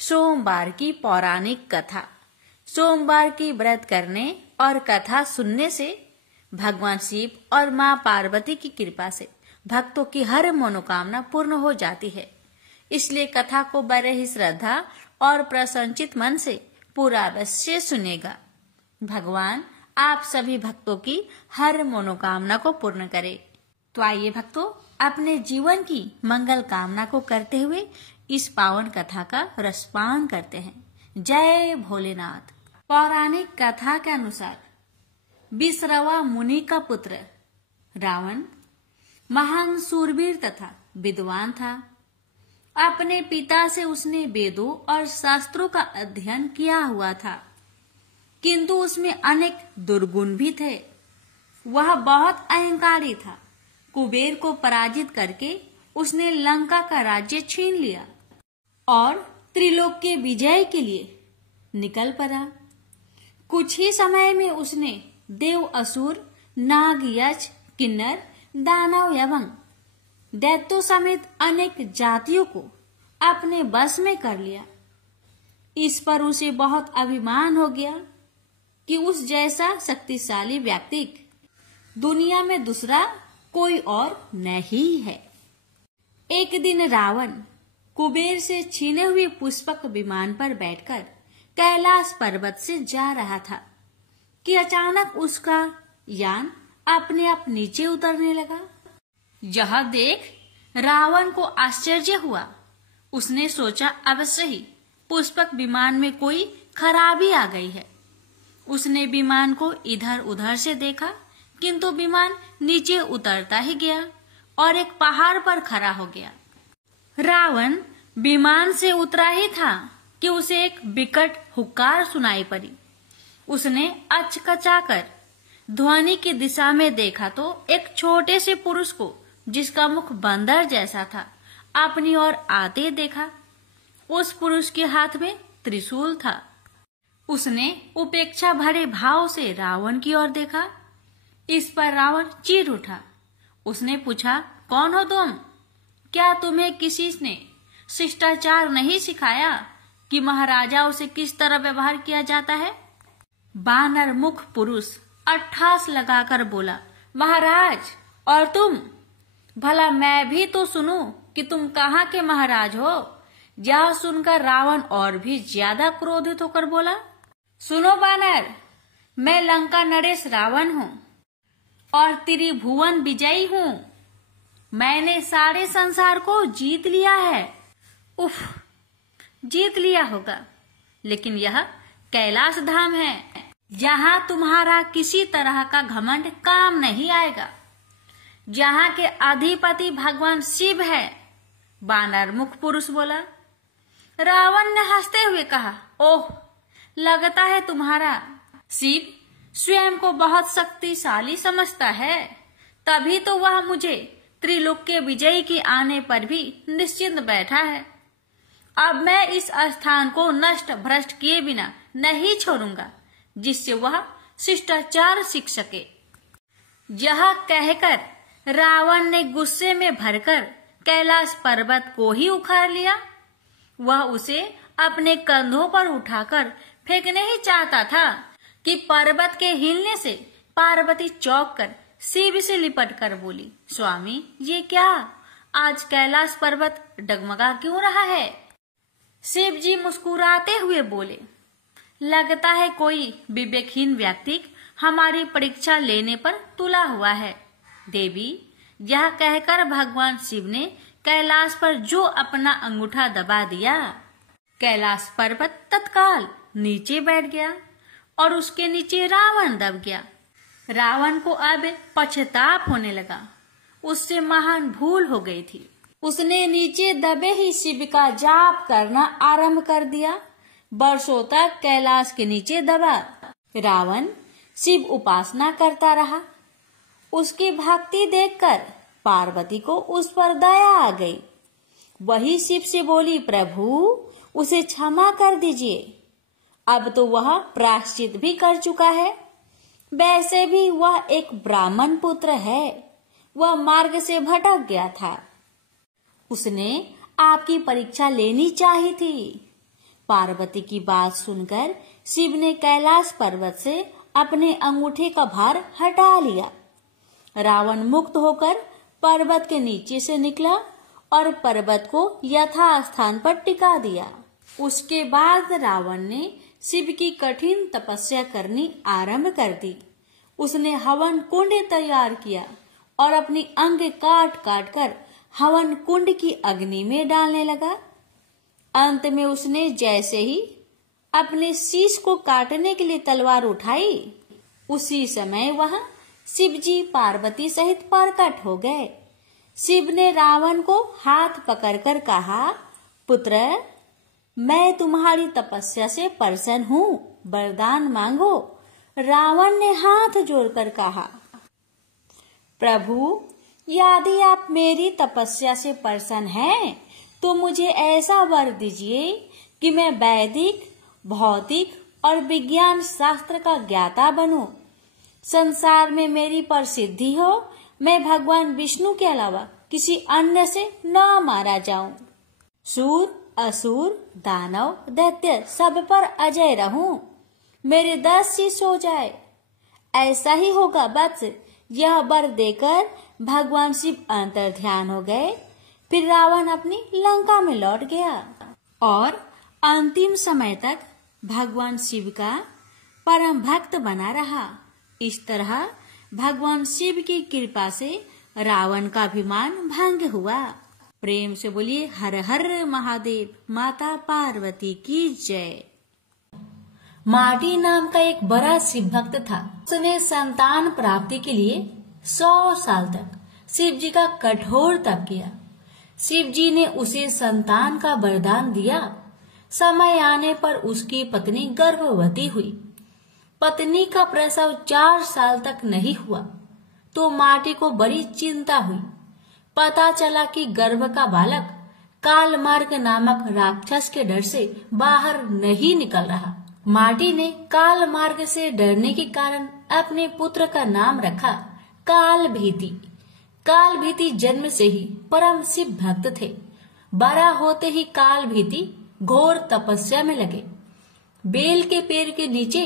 सोमवार की पौराणिक कथा। सोमवार की व्रत करने और कथा सुनने से भगवान शिव और माँ पार्वती की कृपा से भक्तों की हर मनोकामना पूर्ण हो जाती है। इसलिए कथा को बड़े ही श्रद्धा और प्रसन्नचित मन से पूरा अवश्य सुनेगा। भगवान आप सभी भक्तों की हर मनोकामना को पूर्ण करे। तो आइए भक्तों, अपने जीवन की मंगल कामना को करते हुए इस पावन कथा का रसपान करते हैं। जय भोलेनाथ। पौराणिक कथा के अनुसार विश्रवा मुनि का पुत्र रावण महान सूरवीर तथा विद्वान था। अपने पिता से उसने वेदों और शास्त्रों का अध्ययन किया हुआ था, किंतु उसमें अनेक दुर्गुण भी थे। वह बहुत अहंकारी था। कुबेर को पराजित करके उसने लंका का राज्य छीन लिया और त्रिलोक के विजय के लिए निकल पड़ा। कुछ ही समय में उसने देव, असुर, नाग, यक्ष, किन्नर, दानव एवं दैत्यों समेत अनेक जातियों को अपने बस में कर लिया। इस पर उसे बहुत अभिमान हो गया कि उस जैसा शक्तिशाली व्यक्ति दुनिया में दूसरा कोई और नहीं है। एक दिन रावण कुबेर से छीने हुए पुष्पक विमान पर बैठकर कैलाश पर्वत से जा रहा था कि अचानक उसका यान अपने आप नीचे उतरने लगा। यह देख रावण को आश्चर्य हुआ। उसने सोचा अवश्य ही पुष्पक विमान में कोई खराबी आ गई है। उसने विमान को इधर उधर से देखा, किंतु विमान नीचे उतरता ही गया और एक पहाड़ पर खड़ा हो गया। रावण विमान से उतरा ही था कि उसे एक विकट हुक्कार सुनाई पड़ी। उसने अचकचाकर ध्वनि की दिशा में देखा तो एक छोटे से पुरुष को, जिसका मुख बंदर जैसा था, अपनी ओर आते देखा। उस पुरुष के हाथ में त्रिशूल था। उसने उपेक्षा भरे भाव से रावण की ओर देखा। इस पर रावण चीर उठा। उसने पूछा, कौन हो तुम? क्या तुम्हें किसी ने शिष्टाचार नहीं सिखाया कि महाराजाओं से किस तरह व्यवहार किया जाता है? बानर मुख पुरुष अट्ठास लगाकर बोला, महाराज, और तुम? भला मैं भी तो सुनूं कि तुम कहाँ के महाराज हो। यह सुनकर रावण और भी ज्यादा क्रोधित होकर बोला, सुनो बानर, मैं लंका नरेश रावण हूँ और त्रिभुवन विजयी हूँ। मैंने सारे संसार को जीत लिया है। उफ, जीत लिया होगा, लेकिन यह कैलाश धाम है। यहाँ तुम्हारा किसी तरह का घमंड काम नहीं आएगा। यहाँ के अधिपति भगवान शिव है। बानर मुख पुरुष बोला। रावण ने हंसते हुए कहा, ओह, लगता है तुम्हारा शिव स्वयं को बहुत शक्तिशाली समझता है, तभी तो वह मुझे त्रिलोक के विजयी के आने पर भी निश्चिंत बैठा है। अब मैं इस स्थान को नष्ट भ्रष्ट किए बिना नहीं छोड़ूंगा, जिससे वह शिष्टाचार सीख सके। यह कहकर रावण ने गुस्से में भरकर कैलाश पर्वत को ही उखाड़ लिया। वह उसे अपने कंधों पर उठाकर फेंकने ही चाहता था कि पर्वत के हिलने से पार्वती चौंक कर शिव से लिपट कर बोली, स्वामी, ये क्या? आज कैलाश पर्वत डगमगा क्यों रहा है? शिव जी मुस्कुराते हुए बोले, लगता है कोई विवेकहीन व्यक्ति हमारी परीक्षा लेने पर तुला हुआ है। देवी, यह कहकर भगवान शिव ने कैलाश पर जो अपना अंगूठा दबा दिया, कैलाश पर्वत तत्काल नीचे बैठ गया और उसके नीचे रावण दब गया। रावण को अब पश्चाताप होने लगा। उससे महान भूल हो गई थी। उसने नीचे दबे ही शिव का जाप करना आरंभ कर दिया। वर्षों तक कैलाश के नीचे दबा रावण शिव उपासना करता रहा। उसकी भक्ति देखकर पार्वती को उस पर दया आ गई। वही शिव से बोली, प्रभु, उसे क्षमा कर दीजिए। अब तो वह प्रायश्चित भी कर चुका है। वैसे भी वह एक ब्राह्मण पुत्र है। वह मार्ग से भटक गया था। उसने आपकी परीक्षा लेनी चाहिए थी। पार्वती की बात सुनकर शिव ने कैलाश पर्वत से अपने अंगूठे का भार हटा लिया। रावण मुक्त होकर पर्वत के नीचे से निकला और पर्वत को यथास्थान पर टिका दिया। उसके बाद रावण ने शिव की कठिन तपस्या करनी आरंभ कर दी। उसने हवन कुंड तैयार किया और अपनी अंग काट काट कर हवन कुंड की अग्नि में डालने लगा। अंत में उसने जैसे ही अपने शीश को काटने के लिए तलवार उठाई, उसी समय वहां शिवजी पार्वती सहित प्रकट हो गए। शिव ने रावण को हाथ पकड़कर कहा, पुत्र, मैं तुम्हारी तपस्या से प्रसन्न हूँ, वरदान मांगो। रावण ने हाथ जोड़कर कहा, प्रभु, यदि आप मेरी तपस्या से प्रसन्न हैं, तो मुझे ऐसा वर दीजिए कि मैं वैदिक, भौतिक और विज्ञान शास्त्र का ज्ञाता बनूं। संसार में मेरी प्रसिद्धि हो, मैं भगवान विष्णु के अलावा किसी अन्य से न मारा जाऊं। सूर, असुर, दानव, दैत्य सब पर अजय रहूं। मेरे 10 शीश हो जाए। ऐसा ही होगा वत्स। यह वर देकर भगवान शिव अंतर्ध्यान हो गए। फिर रावण अपनी लंका में लौट गया और अंतिम समय तक भगवान शिव का परम भक्त बना रहा। इस तरह भगवान शिव की कृपा से रावण का अभिमान भंग हुआ। प्रेम से बोलिए हर हर महादेव, माता पार्वती की जय। माटी नाम का एक बड़ा शिव भक्त था। उसने संतान प्राप्ति के लिए 100 साल तक शिव जी का कठोर तप किया। शिव जी ने उसे संतान का वरदान दिया। समय आने पर उसकी पत्नी गर्भवती हुई। पत्नी का प्रसव 4 साल तक नहीं हुआ तो माटी को बड़ी चिंता हुई। पता चला कि गर्भ का बालक कालमार्ग नामक राक्षस के डर से बाहर नहीं निकल रहा। माटी ने कालमार्ग से डरने के कारण अपने पुत्र का नाम रखा कालभीति। कालभीति जन्म से ही परम शिव भक्त थे। बड़ा होते ही कालभीति घोर तपस्या में लगे। बेल के पेड़ के नीचे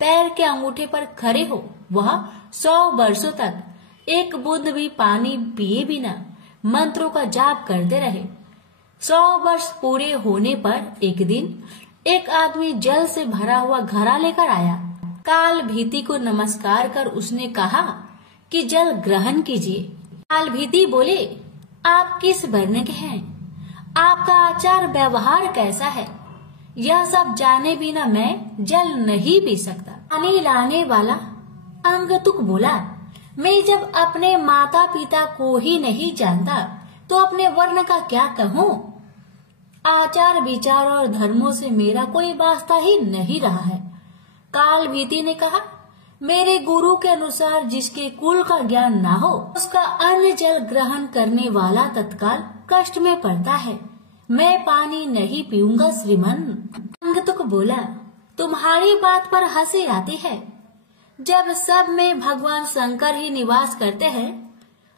पैर के अंगूठे पर खड़े हो वह 100 वर्षों तक एक बूंद भी पानी पिए बिना मंत्रों का जाप करते रहे। 100 वर्ष पूरे होने पर एक दिन एक आदमी जल से भरा हुआ घड़ा लेकर आया। कालभीति को नमस्कार कर उसने कहा कि जल ग्रहण कीजिए। कालभीति बोले, आप किस वर्ण के हैं? आपका आचार व्यवहार कैसा है? यह सब जाने बिना मैं जल नहीं पी सकता। पानी लाने वाला अंगतुक बोला, मैं जब अपने माता पिता को ही नहीं जानता तो अपने वर्ण का क्या कहूँ? आचार विचार और धर्मों से मेरा कोई वास्ता ही नहीं रहा है। कालभीति ने कहा, मेरे गुरु के अनुसार जिसके कुल का ज्ञान ना हो उसका अन्न जल ग्रहण करने वाला तत्काल कष्ट में पड़ता है। मैं पानी नहीं पीऊंगा श्रीमन। अंगतुक बोला, तुम्हारी बात पर हंसी आती है। जब सब में भगवान शंकर ही निवास करते हैं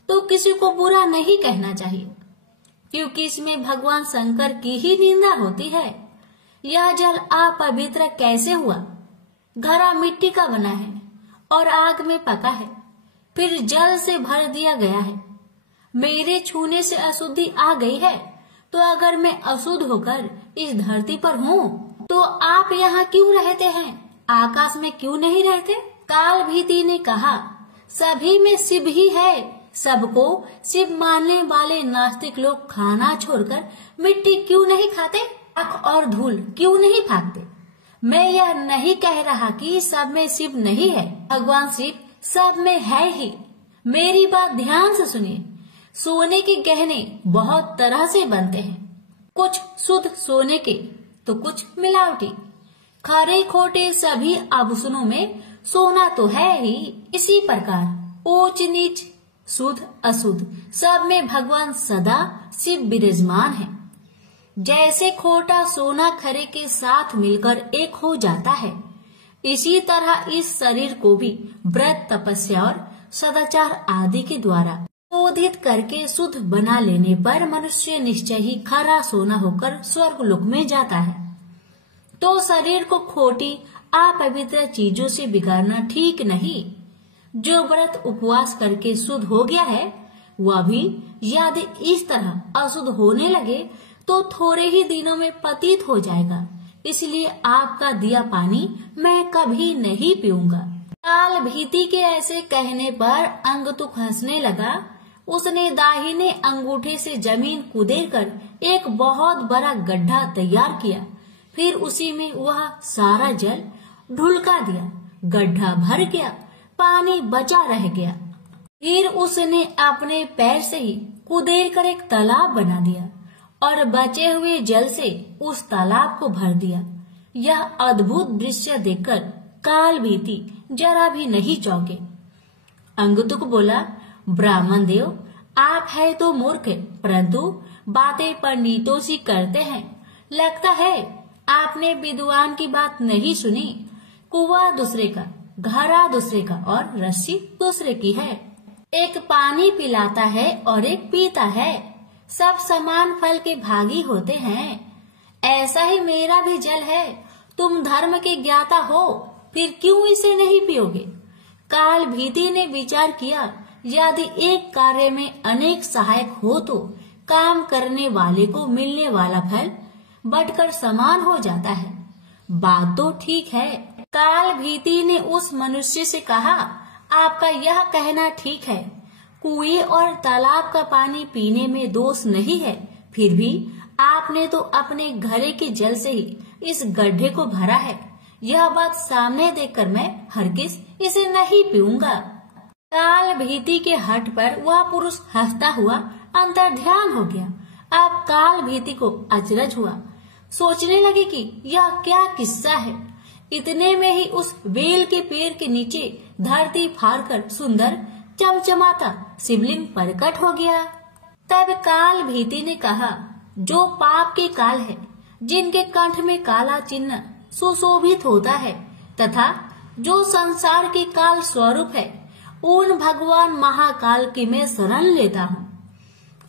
तो किसी को बुरा नहीं कहना चाहिए, क्योंकि इसमें भगवान शंकर की ही निंदा होती है। यह जल अपवित्र कैसे हुआ? घड़ा मिट्टी का बना है और आग में पका है, फिर जल से भर दिया गया है। मेरे छूने से अशुद्धि आ गई है, तो अगर मैं अशुद्ध होकर इस धरती पर हूँ तो आप यहाँ क्यों रहते हैं? आकाश में क्यों नहीं रहते? कालभीति ने कहा, सभी में शिव ही है। सबको शिव मानने वाले नास्तिक लोग खाना छोड़कर मिट्टी क्यों नहीं खाते? आँख और धूल क्यों नहीं फाँकते? मैं यह नहीं कह रहा कि सब में शिव नहीं है। भगवान शिव सब में है ही। मेरी बात ध्यान से सुनिए। सोने के गहने बहुत तरह से बनते हैं, कुछ शुद्ध सोने के तो कुछ मिलावटी। खरे खोटे सभी आभूषणों में सोना तो है ही। इसी प्रकार ऊंच नीच, शुद्ध अशुद्ध सब में भगवान सदा शिव विराजमान है। जैसे खोटा सोना खरे के साथ मिलकर एक हो जाता है, इसी तरह इस शरीर को भी व्रत, तपस्या और सदाचार आदि के द्वारा शोधित करके शुद्ध बना लेने पर मनुष्य निश्चय ही खरा सोना होकर स्वर्ग लोक में जाता है। तो शरीर को खोटी अपवित्र चीजों से बिगाड़ना ठीक नहीं। जो व्रत उपवास करके शुद्ध हो गया है वह भी यदि इस तरह अशुद्ध होने लगे तो थोड़े ही दिनों में पतित हो जाएगा। इसलिए आपका दिया पानी मैं कभी नहीं पीऊंगा। काल भीति के ऐसे कहने पर अंगतुक हंसने लगा। उसने दाहिने अंगूठे से जमीन कुदेकर एक बहुत बड़ा गड्ढा तैयार किया। फिर उसी में वह सारा जल ढुलका दिया। गड्ढा भर गया, पानी बचा रह गया। फिर उसने अपने पैर से ही कुदेर कर एक तालाब बना दिया और बचे हुए जल से उस तालाब को भर दिया। यह अद्भुत दृश्य देखकर काल भीति जरा भी नहीं चौंके। अंगतुक बोला, ब्राह्मण देव, आप है तो मूर्ख, परंतु बातें पंडितों सी करते हैं। लगता है आपने विद्वान की बात नहीं सुनी। कुआं दूसरे का, घड़ा दूसरे का और रस्सी दूसरे की है। एक पानी पिलाता है और एक पीता है। सब समान फल के भागी होते हैं। ऐसा ही मेरा भी जल है। तुम धर्म के ज्ञाता हो, फिर क्यों इसे नहीं पियोगे? काल भीति ने विचार किया, यदि एक कार्य में अनेक सहायक हो तो काम करने वाले को मिलने वाला फल बंटकर समान हो जाता है। बात तो ठीक है। काल भीति ने उस मनुष्य से कहा, आपका यह कहना ठीक है। कुएं और तालाब का पानी पीने में दोष नहीं है, फिर भी आपने तो अपने घड़े के जल से ही इस गड्ढे को भरा है। यह बात सामने देखकर मैं हरगिज इसे नहीं पीऊंगा। काल भीति के हठ पर वह पुरुष हंसता हुआ अंतर्ध्यान हो गया। अब काल भीति को अचरज हुआ। सोचने लगे कि यह क्या किस्सा है। इतने में ही उस बेल के पेड़ के नीचे धरती फाड़कर सुंदर चमचमाता शिवलिंग प्रकट हो गया। तब काल भीति ने कहा, जो पाप के काल है, जिनके कंठ में काला चिन्ह सुशोभित होता है तथा जो संसार के काल स्वरूप है, उन भगवान महाकाल की मैं शरण लेता हूँ।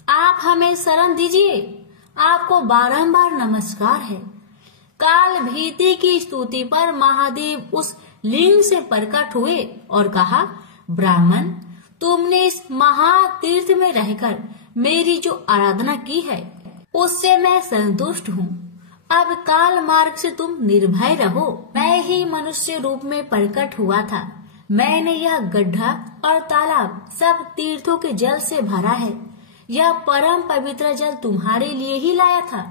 आप हमें शरण दीजिए। आपको बारंबार नमस्कार है। काल भीति की स्तुति पर महादेव उस लिंग से प्रकट हुए और कहा, ब्राह्मण, तुमने इस महातीर्थ में रहकर मेरी जो आराधना की है उससे मैं संतुष्ट हूँ। अब काल मार्ग से तुम निर्भय रहो। मैं ही मनुष्य रूप में प्रकट हुआ था। मैंने यह गड्ढा और तालाब सब तीर्थों के जल से भरा है। यह परम पवित्र जल तुम्हारे लिए ही लाया था।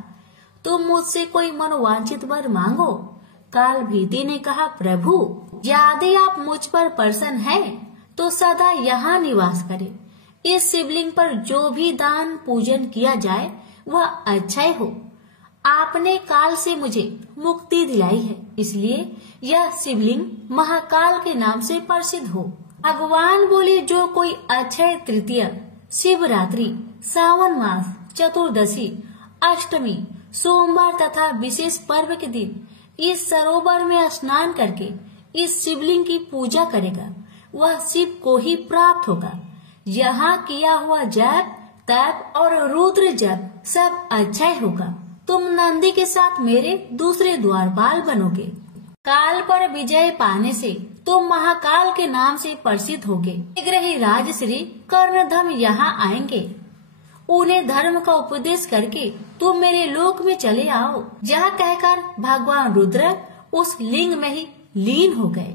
तुम मुझसे कोई मनोवांछित वर मांगो। काल भीति ने कहा, प्रभु, यदि आप मुझ पर प्रसन्न हैं, तो सदा यहाँ निवास करें। इस शिवलिंग पर जो भी दान पूजन किया जाए वह अच्छा ही हो। आपने काल से मुझे मुक्ति दिलाई है, इसलिए यह शिवलिंग महाकाल के नाम से प्रसिद्ध हो। भगवान बोले, जो कोई अक्षय तृतीया, शिवरात्रि, सावन मास, चतुर्दशी, अष्टमी, सोमवार तथा विशेष पर्व के दिन इस सरोवर में स्नान करके इस शिवलिंग की पूजा करेगा, वह शिव को ही प्राप्त होगा। यहाँ किया हुआ जप, तप और रुद्र जप सब अच्छा होगा। तुम नंदी के साथ मेरे दूसरे द्वारपाल बनोगे। काल पर विजय पाने से तुम महाकाल के नाम से प्रसिद्ध होगे। शीघ्र ही राजश्री कर्णधम यहाँ आएंगे। उन्हें धर्म का उपदेश करके तुम मेरे लोक में चले आओ। यह कहकर भगवान रुद्र उस लिंग में ही लीन हो गए।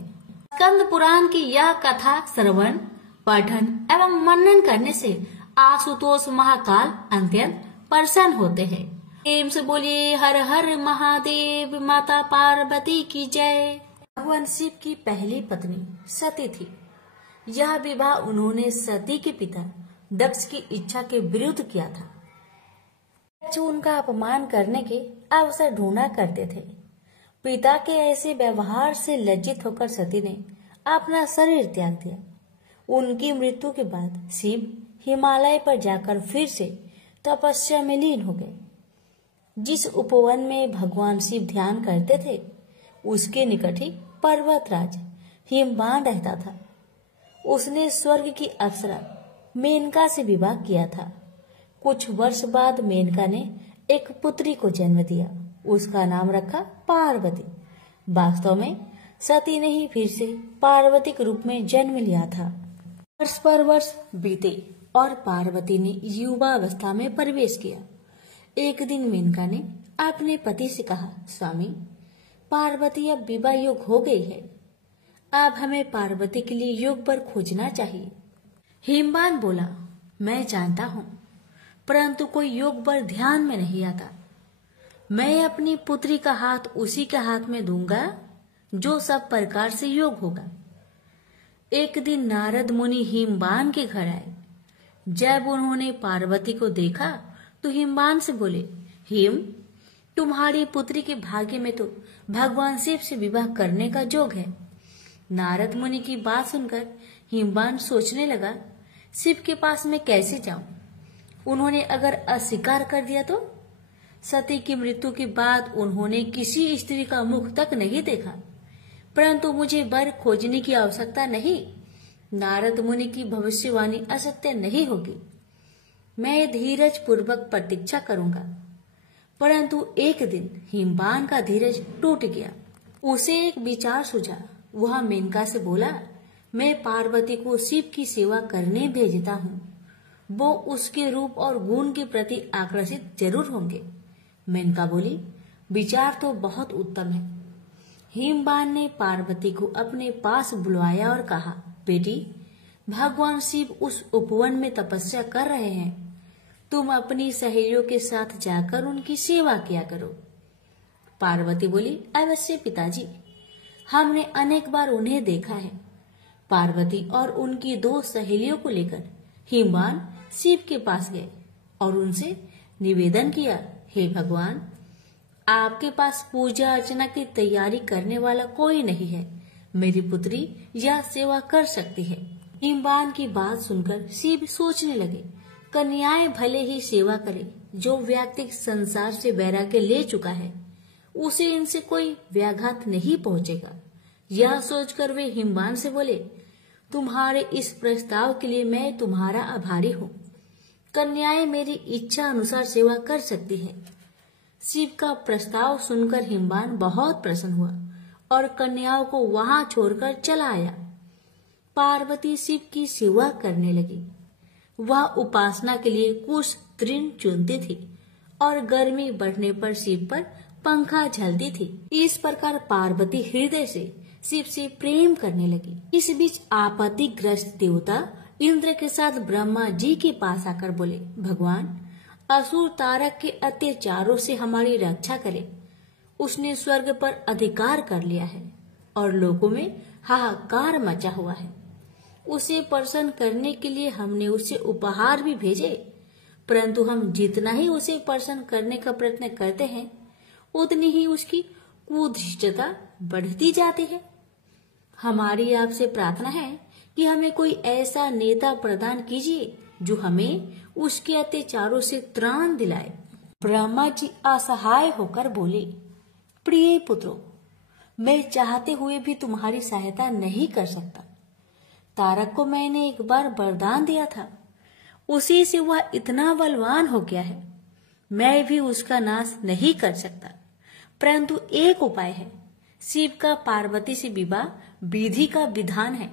स्कंद पुराण की यह कथा श्रवण, पठन एवं मनन करने से आशुतोष महाकाल अत्यंत प्रसन्न होते हैं। प्रेम से बोलिए हर हर महादेव। माता पार्वती की जय। भगवान शिव की पहली पत्नी सती थी। यह विवाह उन्होंने सती के पिता दक्ष की इच्छा के विरुद्ध किया था। दक्ष उनका अपमान करने के अवसर ढूंढा करते थे। पिता के ऐसे व्यवहार से लज्जित होकर सती ने अपना शरीर त्याग दिया। उनकी मृत्यु के बाद शिव हिमालय पर जाकर फिर से तपस्या में लीन हो गए। जिस उपवन में भगवान शिव ध्यान करते थे उसके निकट ही पर्वतराज हिमवान रहता था। उसने स्वर्ग की अप्सरा मेनका से विवाह किया था। कुछ वर्ष बाद मेनका ने एक पुत्री को जन्म दिया। उसका नाम रखा पार्वती। वास्तव में सती ने ही फिर से पार्वती के रूप में जन्म लिया था। वर्ष पर वर्ष बीते और पार्वती ने युवावस्था में प्रवेश किया। एक दिन मेनका ने अपने पति से कहा, स्वामी, पार्वती अब विवाह योग हो गई है। अब हमें पार्वती के लिए योग वर खोजना चाहिए। हिमवान बोला, मैं जानता हूँ, परंतु कोई योग वर ध्यान में नहीं आता। मैं अपनी पुत्री का हाथ उसी के हाथ में दूंगा जो सब प्रकार से योग होगा। एक दिन नारद मुनि हिमवान के घर आए। जब उन्होंने पार्वती को देखा तो हिमवान से बोले, हिम, तुम्हारी पुत्री के भाग्य में तो भगवान शिव से विवाह करने का योग है। नारद मुनि की बात सुनकर हिमवान सोचने लगा, शिव के पास मैं कैसे जाऊं? उन्होंने अगर अस्वीकार कर दिया तो? सती की मृत्यु के बाद उन्होंने किसी स्त्री का मुख तक नहीं देखा, परंतु मुझे वर खोजने की आवश्यकता नहीं। नारद मुनि की भविष्यवाणी असत्य नहीं होगी। मैं धीरज पूर्वक प्रतीक्षा करूंगा। परंतु एक दिन हिमवान का धीरज टूट गया। उसे एक विचार सूझा। वह मेनका से बोला, मैं पार्वती को शिव की सेवा करने भेजता हूँ। वो उसके रूप और गुण के प्रति आकर्षित जरूर होंगे। मेनका बोली, विचार तो बहुत उत्तम है। हिमवान ने पार्वती को अपने पास बुलवाया और कहा, बेटी, भगवान शिव उस उपवन में तपस्या कर रहे हैं। तुम अपनी सहेलियों के साथ जाकर उनकी सेवा किया करो। पार्वती बोली, अवश्य पिताजी, हमने अनेक बार उन्हें देखा है। पार्वती और उनकी 2 सहेलियों को लेकर हिमवान शिव के पास गए और उनसे निवेदन किया, हे भगवान, आपके पास पूजा अर्चना की तैयारी करने वाला कोई नहीं है। मेरी पुत्री यह सेवा कर सकती है। हिमवान की बात सुनकर शिव सोचने लगे, कन्याएं भले ही सेवा करे। जो व्यक्ति संसार से वैराग्य ले चुका है उसे इनसे कोई व्याघात नहीं पहुंचेगा। यह सोचकर वे हिमवान से बोले, तुम्हारे इस प्रस्ताव के लिए मैं तुम्हारा आभारी हूँ। कन्याएं मेरी इच्छा अनुसार सेवा कर सकती है। शिव का प्रस्ताव सुनकर हिमवान बहुत प्रसन्न हुआ और कन्याओं को वहां छोड़कर चला आया। पार्वती शिव की सेवा करने लगी। वह उपासना के लिए कुछ तृण चुनती थी और गर्मी बढ़ने पर शिव पर पंखा झलती थी। इस प्रकार पार्वती हृदय से शिव से प्रेम करने लगी। इस बीच आपत्तिग्रस्त देवता इंद्र के साथ ब्रह्मा जी के पास आकर बोले, भगवान, असुर तारक के अत्याचारों से हमारी रक्षा करे। उसने स्वर्ग पर अधिकार कर लिया है और लोगों में हाहाकार मचा हुआ है। उसे प्रसन्न करने के लिए हमने उसे उपहार भी भेजे, परंतु हम जितना ही उसे प्रसन्न करने का प्रयत्न करते हैं उतनी ही उसकी कुधृष्टता बढ़ती जाती है। हमारी आपसे प्रार्थना है कि हमें कोई ऐसा नेता प्रदान कीजिए जो हमें उसके अत्याचारों से त्राण दिलाए। ब्रह्मा जी असहाय होकर बोले, प्रिय पुत्रों, मैं चाहते हुए भी तुम्हारी सहायता नहीं कर सकता। तारक को मैंने एक बार वरदान दिया था, उसी से वह इतना बलवान हो गया है। मैं भी उसका नाश नहीं कर सकता, परंतु एक उपाय है। शिव का पार्वती से विवाह विधि का विधान है।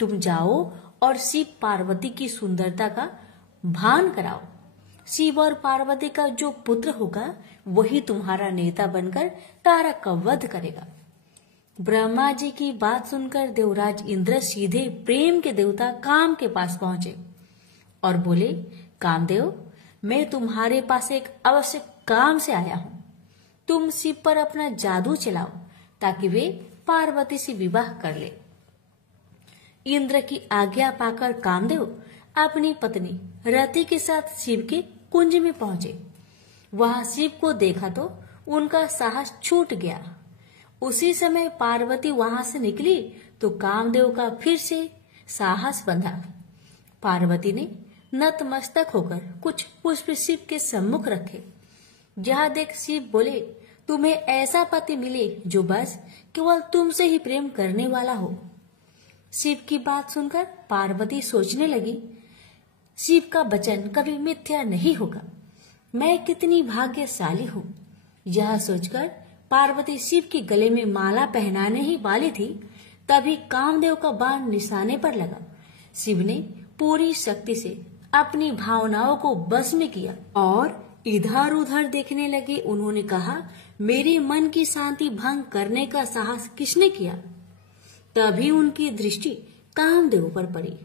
तुम जाओ और शिव पार्वती की सुंदरता का भान कराओ। शिव और पार्वती का जो पुत्र होगा वही तुम्हारा नेता बनकर तारक का वध करेगा। ब्रह्मा जी की बात सुनकर देवराज इंद्र सीधे प्रेम के देवता काम के पास पहुंचे और बोले, कामदेव, मैं तुम्हारे पास एक आवश्यक काम से आया हूँ। तुम शिव पर अपना जादू चलाओ ताकि वे पार्वती से विवाह कर ले। इंद्र की आज्ञा पाकर कामदेव अपनी पत्नी रति के साथ शिव के कुंज में पहुंचे। वहां शिव को देखा तो उनका साहस छूट गया। उसी समय पार्वती वहां से निकली तो कामदेव का फिर से साहस बंधा। पार्वती ने नतमस्तक होकर कुछ पुष्प शिव के सम्मुख रखे। जहाँ देख शिव बोले, तुम्हें ऐसा पति मिले जो बस केवल तुमसे ही प्रेम करने वाला हो। शिव की बात सुनकर पार्वती सोचने लगी, शिव का वचन कभी मिथ्या नहीं होगा। मैं कितनी भाग्यशाली हूँ। यह सोचकर पार्वती शिव के गले में माला पहनाने ही वाली थी, तभी कामदेव का बाण निशाने पर लगा। शिव ने पूरी शक्ति से अपनी भावनाओं को बस में किया और इधर उधर देखने लगे। उन्होंने कहा, मेरे मन की शांति भंग करने का साहस किसने किया? तभी उनकी दृष्टि कामदेव पर पड़ी।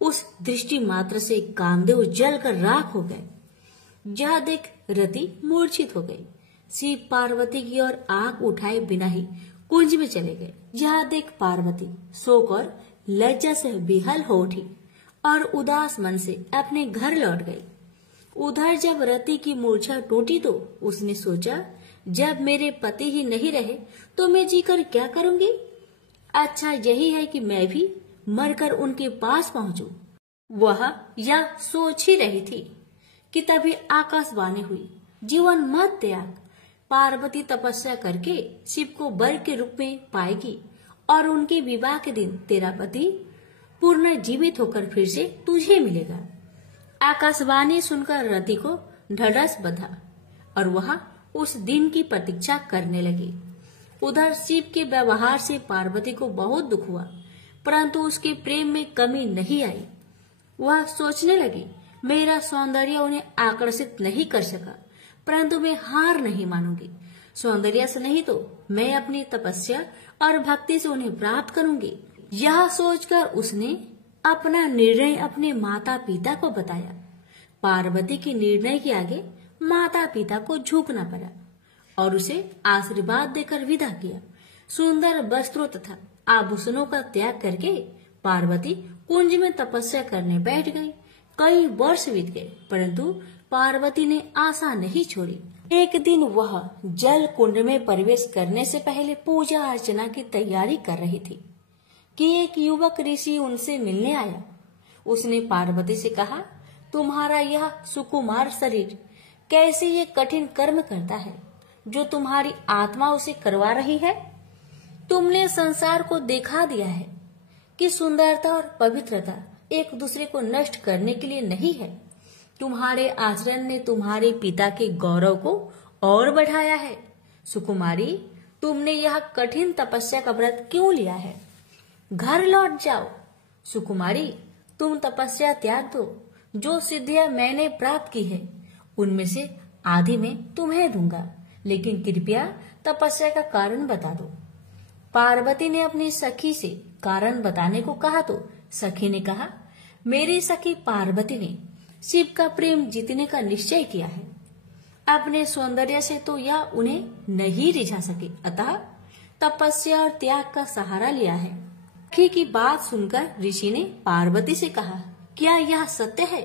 उस दृष्टि मात्र से कामदेव जलकर राख हो गए। यह देख रति मूर्छित हो गई। शिव पार्वती की ओर आंख उठाए बिना ही कुंज में चले गए। यह देख पार्वती शोक और लज्जा से बेहाल हो उठी और उदास मन से अपने घर लौट गई। उधर जब रति की मूर्छा टूटी तो उसने सोचा, जब मेरे पति ही नहीं रहे तो मैं जीकर क्या करूंगी? अच्छा यही है कि मैं भी मरकर उनके पास पहुंचूं। वह यह सोच ही रही थी कि तभी आकाशवाणी हुई, जीवन मत त्याग। पार्वती तपस्या करके शिव को वर के रूप में पाएगी और उनके विवाह के दिन तेरा पति पूर्ण जीवित होकर फिर से तुझे मिलेगा। आकाशवाणी सुनकर रति को ढढस बंधा और वह उस दिन की प्रतीक्षा करने लगी। उधर शिव के व्यवहार से पार्वती को बहुत दुख हुआ, परंतु उसके प्रेम में कमी नहीं आई। वह सोचने लगी, मेरा सौंदर्य उन्हें आकर्षित नहीं कर सका, परंतु मैं हार नहीं मानूंगी। सौंदर्य से नहीं तो मैं अपनी तपस्या और भक्ति से उन्हें प्राप्त करूंगी। यह सोचकर उसने अपना निर्णय अपने माता पिता को बताया। पार्वती के निर्णय के आगे माता पिता को झुकना पड़ा और उसे आशीर्वाद देकर विदा किया। सुंदर वस्त्रों तथा आभूषणों का त्याग करके पार्वती कुंज में तपस्या करने बैठ गई। कई वर्ष बीत गए, परंतु पार्वती ने आशा नहीं छोड़ी। एक दिन वह जल कुंड में प्रवेश करने से पहले पूजा अर्चना की तैयारी कर रही थी कि एक युवक ऋषि उनसे मिलने आया। उसने पार्वती से कहा, तुम्हारा यह सुकुमार शरीर कैसे ये कठिन कर्म करता है जो तुम्हारी आत्मा उसे करवा रही है? तुमने संसार को दिखा दिया है कि सुंदरता और पवित्रता एक दूसरे को नष्ट करने के लिए नहीं है। तुम्हारे आचरण ने तुम्हारे पिता के गौरव को और बढ़ाया है। सुकुमारी, तुमने यह कठिन तपस्या का व्रत क्यों लिया है? घर लौट जाओ। सुकुमारी, तुम तपस्या त्याग दो। जो सिद्धियां मैंने प्राप्त की है उनमें से आधी मैं तुम्हें दूंगा, लेकिन कृपया तपस्या का कारण बता दो। पार्वती ने अपनी सखी से कारण बताने को कहा तो सखी ने कहा, मेरी सखी पार्वती ने शिव का प्रेम जीतने का निश्चय किया है। अपने सौंदर्य से तो यह उन्हें नहीं रिझा सके, अतः तपस्या और त्याग का सहारा लिया है। सखी की बात सुनकर ऋषि ने पार्वती से कहा, क्या यह सत्य है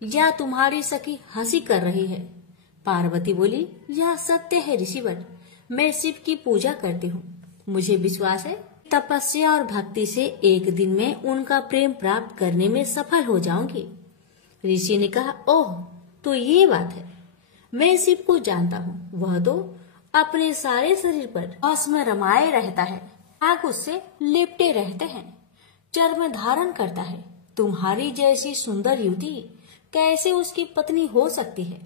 या तुम्हारी सखी हंसी कर रही है? पार्वती बोली, यह सत्य है ऋषिवर। मैं शिव की पूजा करती हूँ। मुझे विश्वास है तपस्या और भक्ति से एक दिन में उनका प्रेम प्राप्त करने में सफल हो जाऊंगी। ऋषि ने कहा, ओह, तो ये बात है। मैं शिव को जानता हूँ। वह तो अपने सारे शरीर पर भस्म रमाए रहता है, आग उससे लिपटे रहते हैं, चर्म धारण करता है। तुम्हारी जैसी सुंदर युवती कैसे उसकी पत्नी हो सकती है?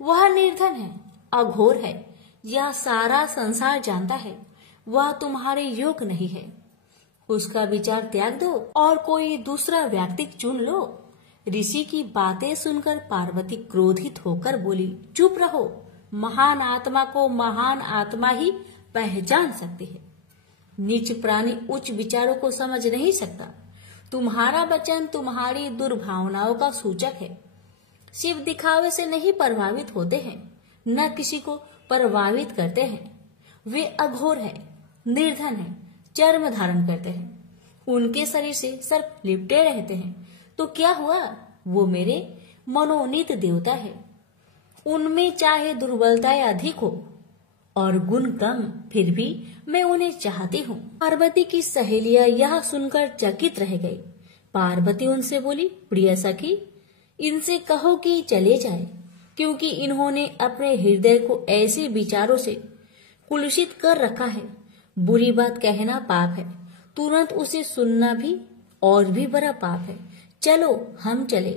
वह निर्धन है, अघोर है, यह सारा संसार जानता है। वह तुम्हारे योग्य नहीं है। उसका विचार त्याग दो और कोई दूसरा व्यक्ति चुन लो। ऋषि की बातें सुनकर पार्वती क्रोधित होकर बोली, चुप रहो। महान आत्मा को महान आत्मा ही पहचान सकती है। नीच प्राणी उच्च विचारों को समझ नहीं सकता। तुम्हारा वचन तुम्हारी दुर्भावनाओं का सूचक है। शिव दिखावे से नहीं प्रभावित होते हैं, न किसी को प्रभावित करते हैं। वे अघोर है, निर्धन है, चर्म धारण करते हैं, उनके शरीर से सर्प लिपटे रहते हैं। तो क्या हुआ? वो मेरे मनोनीत देवता है। उनमें चाहे दुर्बलताएं अधिक हो और गुण कम, फिर भी मैं उन्हें चाहती हूँ। पार्वती की सहेलियां यह सुनकर चकित रह गई। पार्वती उनसे बोली, प्रिय सखी, इनसे कहो कि चले जाए, क्योंकि इन्होंने अपने हृदय को ऐसे विचारों से कुलुषित कर रखा है। बुरी बात कहना पाप है, तुरंत उसे सुनना भी और भी बड़ा पाप है। चलो हम चले।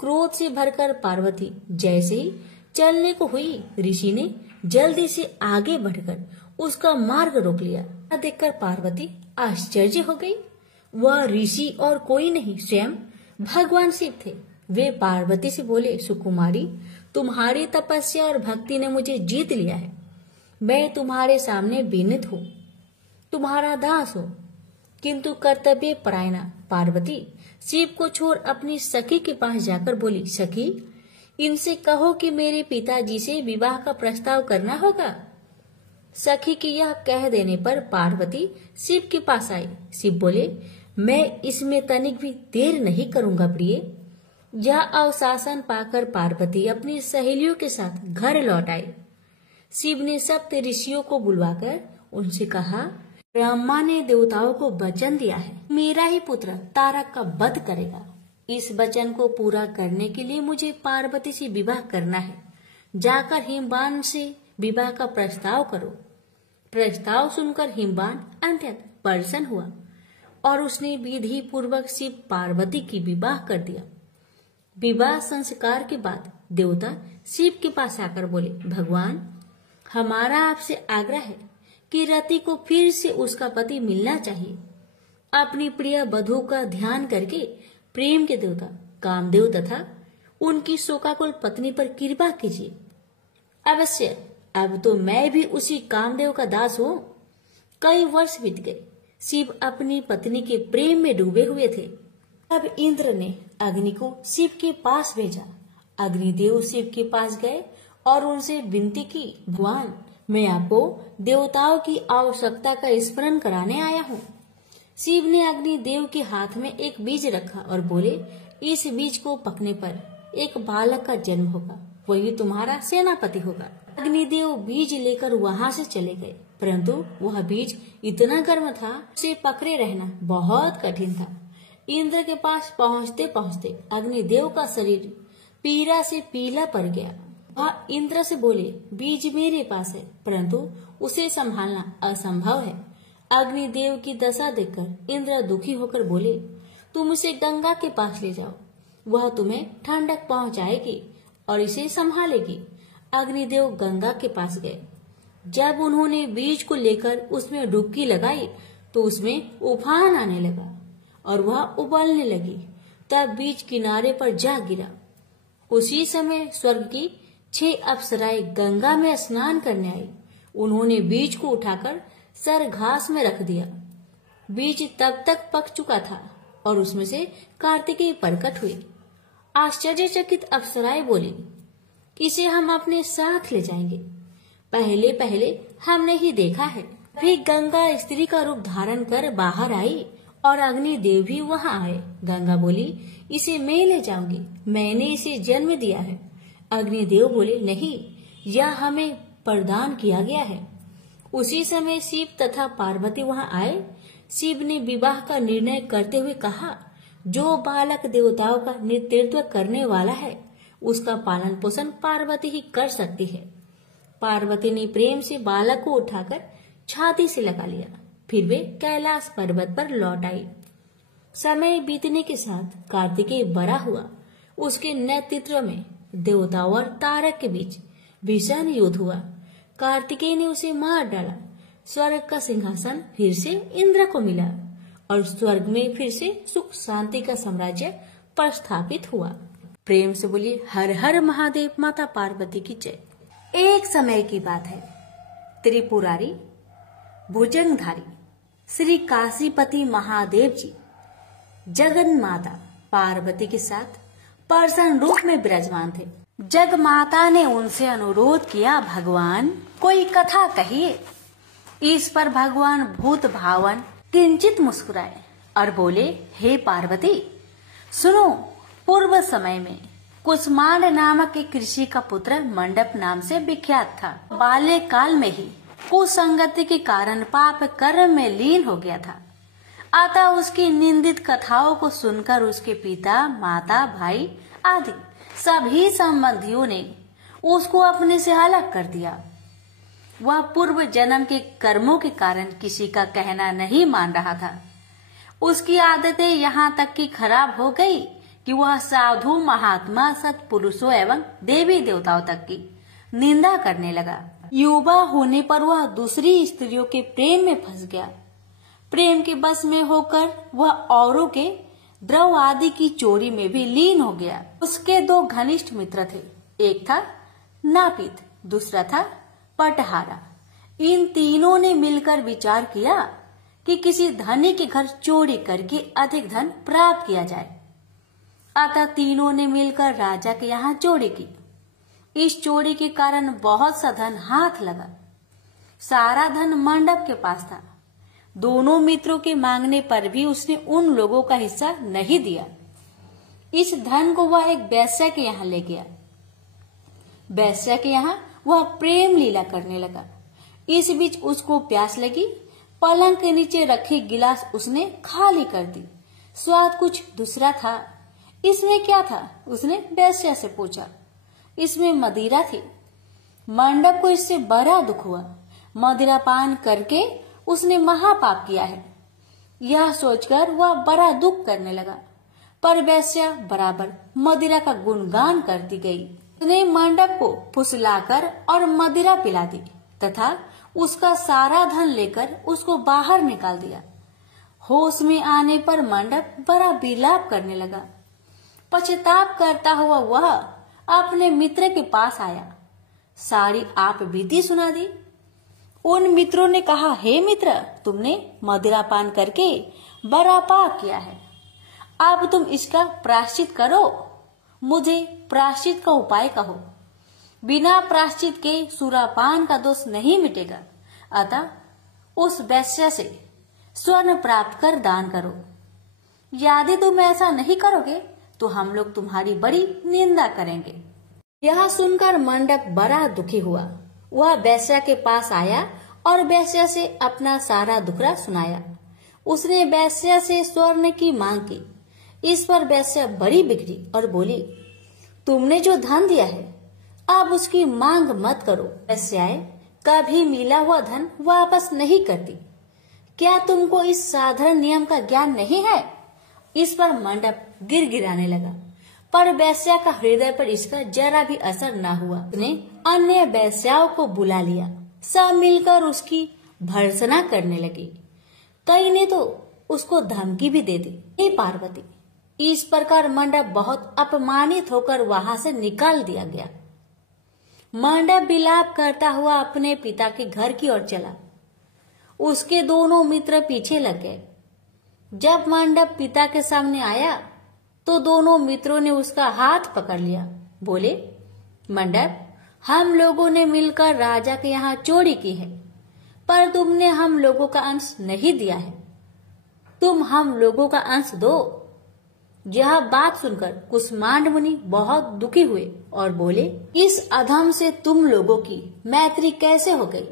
क्रोध से भरकर पार्वती जैसे ही चलने को हुई, ऋषि ने जल्दी से आगे बढ़कर उसका मार्ग रोक लिया। देखकर पार्वती आश्चर्य हो गई। वह ऋषि और कोई नहीं, स्वयं भगवान शिव थे। वे पार्वती से बोले, सुकुमारी, तुम्हारी तपस्या और भक्ति ने मुझे जीत लिया है। मैं तुम्हारे सामने विनीत हूँ, तुम्हारा दास हूँ, किंतु कर्तव्य परायणा पार्वती शिव को छोड़ अपनी सखी के पास जाकर बोली, सखी, इनसे कहो कि मेरे पिताजी से विवाह का प्रस्ताव करना होगा। सखी के यह कह देने पर पार्वती शिव के पास आई। शिव बोले, मैं इसमें तनिक भी देर नहीं करूंगा प्रिय। यह अवशासन पाकर पार्वती अपनी सहेलियों के साथ घर लौट आई। शिव ने सप्त ऋषियों को बुलवाकर उनसे कहा, ब्रह्मा ने देवताओं को वचन दिया है, मेरा ही पुत्र तारक का वध करेगा। इस वचन को पूरा करने के लिए मुझे पार्वती से विवाह करना है। जाकर हिमवान से विवाह का प्रस्ताव करो। प्रस्ताव सुनकर हिमवान अत्यंत प्रसन्न हुआ और उसने विधि पूर्वक शिव पार्वती की विवाह कर दिया। विवाह संस्कार के बाद देवता शिव के पास आकर बोले, भगवान, हमारा आपसे आग्रह है कि रति को फिर से उसका पति मिलना चाहिए। अपनी प्रिय वधू का ध्यान करके प्रेम के देवता कामदेव तथा उनकी शोकाकुल पत्नी पर कृपा कीजिए। अवश्य, अब तो मैं भी उसी कामदेव का दास हूँ। कई वर्ष बीत गए। शिव अपनी पत्नी के प्रेम में डूबे हुए थे। अब इंद्र ने अग्नि को शिव के पास भेजा। अग्निदेव शिव के पास गए और उनसे विनती की, भगवान, मैं आपको देवताओं की आवश्यकता का स्मरण कराने आया हूँ। शिव ने अग्निदेव के हाथ में एक बीज रखा और बोले, इस बीज को पकने पर एक बालक का जन्म होगा, वही तुम्हारा सेनापति होगा। अग्निदेव बीज लेकर वहाँ से चले गए, परंतु वह बीज इतना गर्म था, उसे पकड़े रहना बहुत कठिन था। इंद्र के पास पहुँचते पहुँचते अग्निदेव का शरीर पीड़ा से पीला पड़ गया। वह इंद्र से बोले, बीज मेरे पास है, परंतु उसे संभालना असंभव है। अग्निदेव की दशा देखकर इंद्र दुखी होकर बोले, तुम उसे गंगा के पास ले जाओ, वह तुम्हें ठंडक पहुंचाएगी और इसे संभालेगी। अग्निदेव गंगा के पास गए। जब उन्होंने बीज को लेकर उसमें डुबकी लगाई तो उसमें उफान आने लगा और वह उबलने लगी। तब बीज किनारे पर जा गिरा। उसी समय स्वर्ग की 6 अप्सराएं गंगा में स्नान करने आई। उन्होंने बीज को उठाकर सर घास में रख दिया। बीज तब तक पक चुका था और उसमें से कार्तिकेय प्रकट हुई। आश्चर्यचकित अप्सराएं बोली, इसे हम अपने साथ ले जाएंगे। पहले पहले हमने ही देखा है। फिर गंगा स्त्री का रूप धारण कर बाहर आई और अग्निदेव भी वहां आए। गंगा बोली, इसे मैं ले जाऊंगी, मैंने इसे जन्म दिया है। अग्निदेव बोले, नहीं, यह हमें प्रदान किया गया है। उसी समय शिव तथा पार्वती वहां आए। शिव ने विवाह का निर्णय करते हुए कहा, जो बालक देवताओं का नेतृत्व करने वाला है उसका पालन पोषण पार्वती ही कर सकती है। पार्वती ने प्रेम से बालक को उठाकर छाती से लगा लिया। फिर वे कैलाश पर्वत पर लौट आई। समय बीतने के साथ कार्तिकेय बड़ा हुआ। उसके नेतृत्व में देवताओं और तारक के बीच भीषण युद्ध हुआ। कार्तिकेय ने उसे मार डाला। स्वर्ग का सिंहासन फिर से इंद्र को मिला और स्वर्ग में फिर से सुख शांति का साम्राज्य प्रस्थापित हुआ। प्रेम से बोलिए, हर हर महादेव, माता पार्वती की जय। एक समय की बात है, त्रिपुरारी भुजंगधारी श्री काशीपति महादेव जी जगन माता पार्वती के साथ प्रसन्न रूप में विराजमान थे। जग माता ने उनसे अनुरोध किया, भगवान कोई कथा कहिए। इस पर भगवान भूत भावन किंचित मुस्कुराए और बोले, हे पार्वती सुनो, पूर्व समय में कुसमांड नामक एक ऋषि का पुत्र मंडप नाम से विख्यात था। बाल्य काल में ही कुसंगति के कारण पाप कर्म में लीन हो गया था। अतः उसकी निंदित कथाओं को सुनकर उसके पिता, माता, भाई आदि सभी संबंधियों ने उसको अपने से अलग कर दिया। वह पूर्व जन्म के कर्मों के कारण किसी का कहना नहीं मान रहा था। उसकी आदतें यहाँ तक की खराब हो गई कि वह साधु, महात्मा, सत्पुरुषों एवं देवी देवताओं तक की निंदा करने लगा। युवा होने पर वह दूसरी स्त्रियों के प्रेम में फंस गया। प्रेम के बस में होकर वह औरों के द्रव आदि की चोरी में भी लीन हो गया। उसके दो घनिष्ठ मित्र थे, एक था नापित, दूसरा था पटहारा। इन तीनों ने मिलकर विचार किया कि किसी धनी के घर चोरी करके अधिक धन प्राप्त किया जाए। अतः तीनों ने मिलकर राजा के यहाँ चोरी की। इस चोरी के कारण बहुत सा धन हाथ लगा। सारा धन मंडप के पास था। दोनों मित्रों के मांगने पर भी उसने उन लोगों का हिस्सा नहीं दिया। इस धन को वह एक वेश्या के यहाँ ले गया। वेश्या के यहाँ वह प्रेम लीला करने लगा। इस बीच उसको प्यास लगी। पलंग के नीचे रखी गिलास उसने खाली कर दी। स्वाद कुछ दूसरा था। इसमें क्या था? उसने वेश्या से पूछा। इसमें मदिरा थी। मंडप को इससे बड़ा दुख हुआ। मदिरा पान करके उसने महापाप किया है, यह सोचकर वह बड़ा दुख करने लगा। पर वेश्या बराबर मदिरा का गुणगान करती गई। उसने मंडप को फुसलाकर और मदिरा पिला दी तथा उसका सारा धन लेकर उसको बाहर निकाल दिया। होश में आने पर मंडप बड़ा विलाप करने लगा। पश्चाताप करता हुआ वह अपने मित्र के पास आया। सारी आप बीती सुना दी। उन मित्रों ने कहा, हे मित्र, तुमने मदिरा पान करके बड़ा पाप किया है। अब तुम इसका प्रायश्चित करो। मुझे प्रायश्चित का उपाय कहो। बिना प्रायश्चित के सुरापान का दोष नहीं मिटेगा। अतः उस वेश्या से स्वर्ण प्राप्त कर दान करो। यदि तुम ऐसा नहीं करोगे तो हम लोग तुम्हारी बड़ी निंदा करेंगे। यह सुनकर मंडप बड़ा दुखी हुआ। वह वेश्या के पास आया और वेश्या से अपना सारा दुखड़ा सुनाया। उसने वेश्या से स्वर्ण की मांग की। इस पर वेश्या बड़ी बिगड़ी और बोली, तुमने जो धन दिया है अब उसकी मांग मत करो। वेश्याएं कभी मिला हुआ धन वापस नहीं करती। क्या तुमको इस साधारण नियम का ज्ञान नहीं है? इस पर मंडप गिड़गिड़ाने लगा, पर वेश्या का हृदय पर इसका जरा भी असर न हुआ। उसने अन्य वेश्याओं को बुला लिया। सब मिलकर उसकी भर्त्सना करने लगी। कई ने तो उसको धमकी भी दे दी। हे पार्वती! इस प्रकार मंडप बहुत अपमानित होकर वहां से निकाल दिया गया। मंडप विलाप करता हुआ अपने पिता के घर की ओर चला। उसके दोनों मित्र पीछे लग गए। जब मंडप पिता के सामने आया तो दोनों मित्रों ने उसका हाथ पकड़ लिया। बोले, मंडप, हम लोगों ने मिलकर राजा के यहाँ चोरी की है, पर तुमने हम लोगों का अंश नहीं दिया है। तुम हम लोगों का अंश दो। यह बात सुनकर कुष्मांड मुनि बहुत दुखी हुए और बोले, इस अधम से तुम लोगों की मैत्री कैसे हो गई?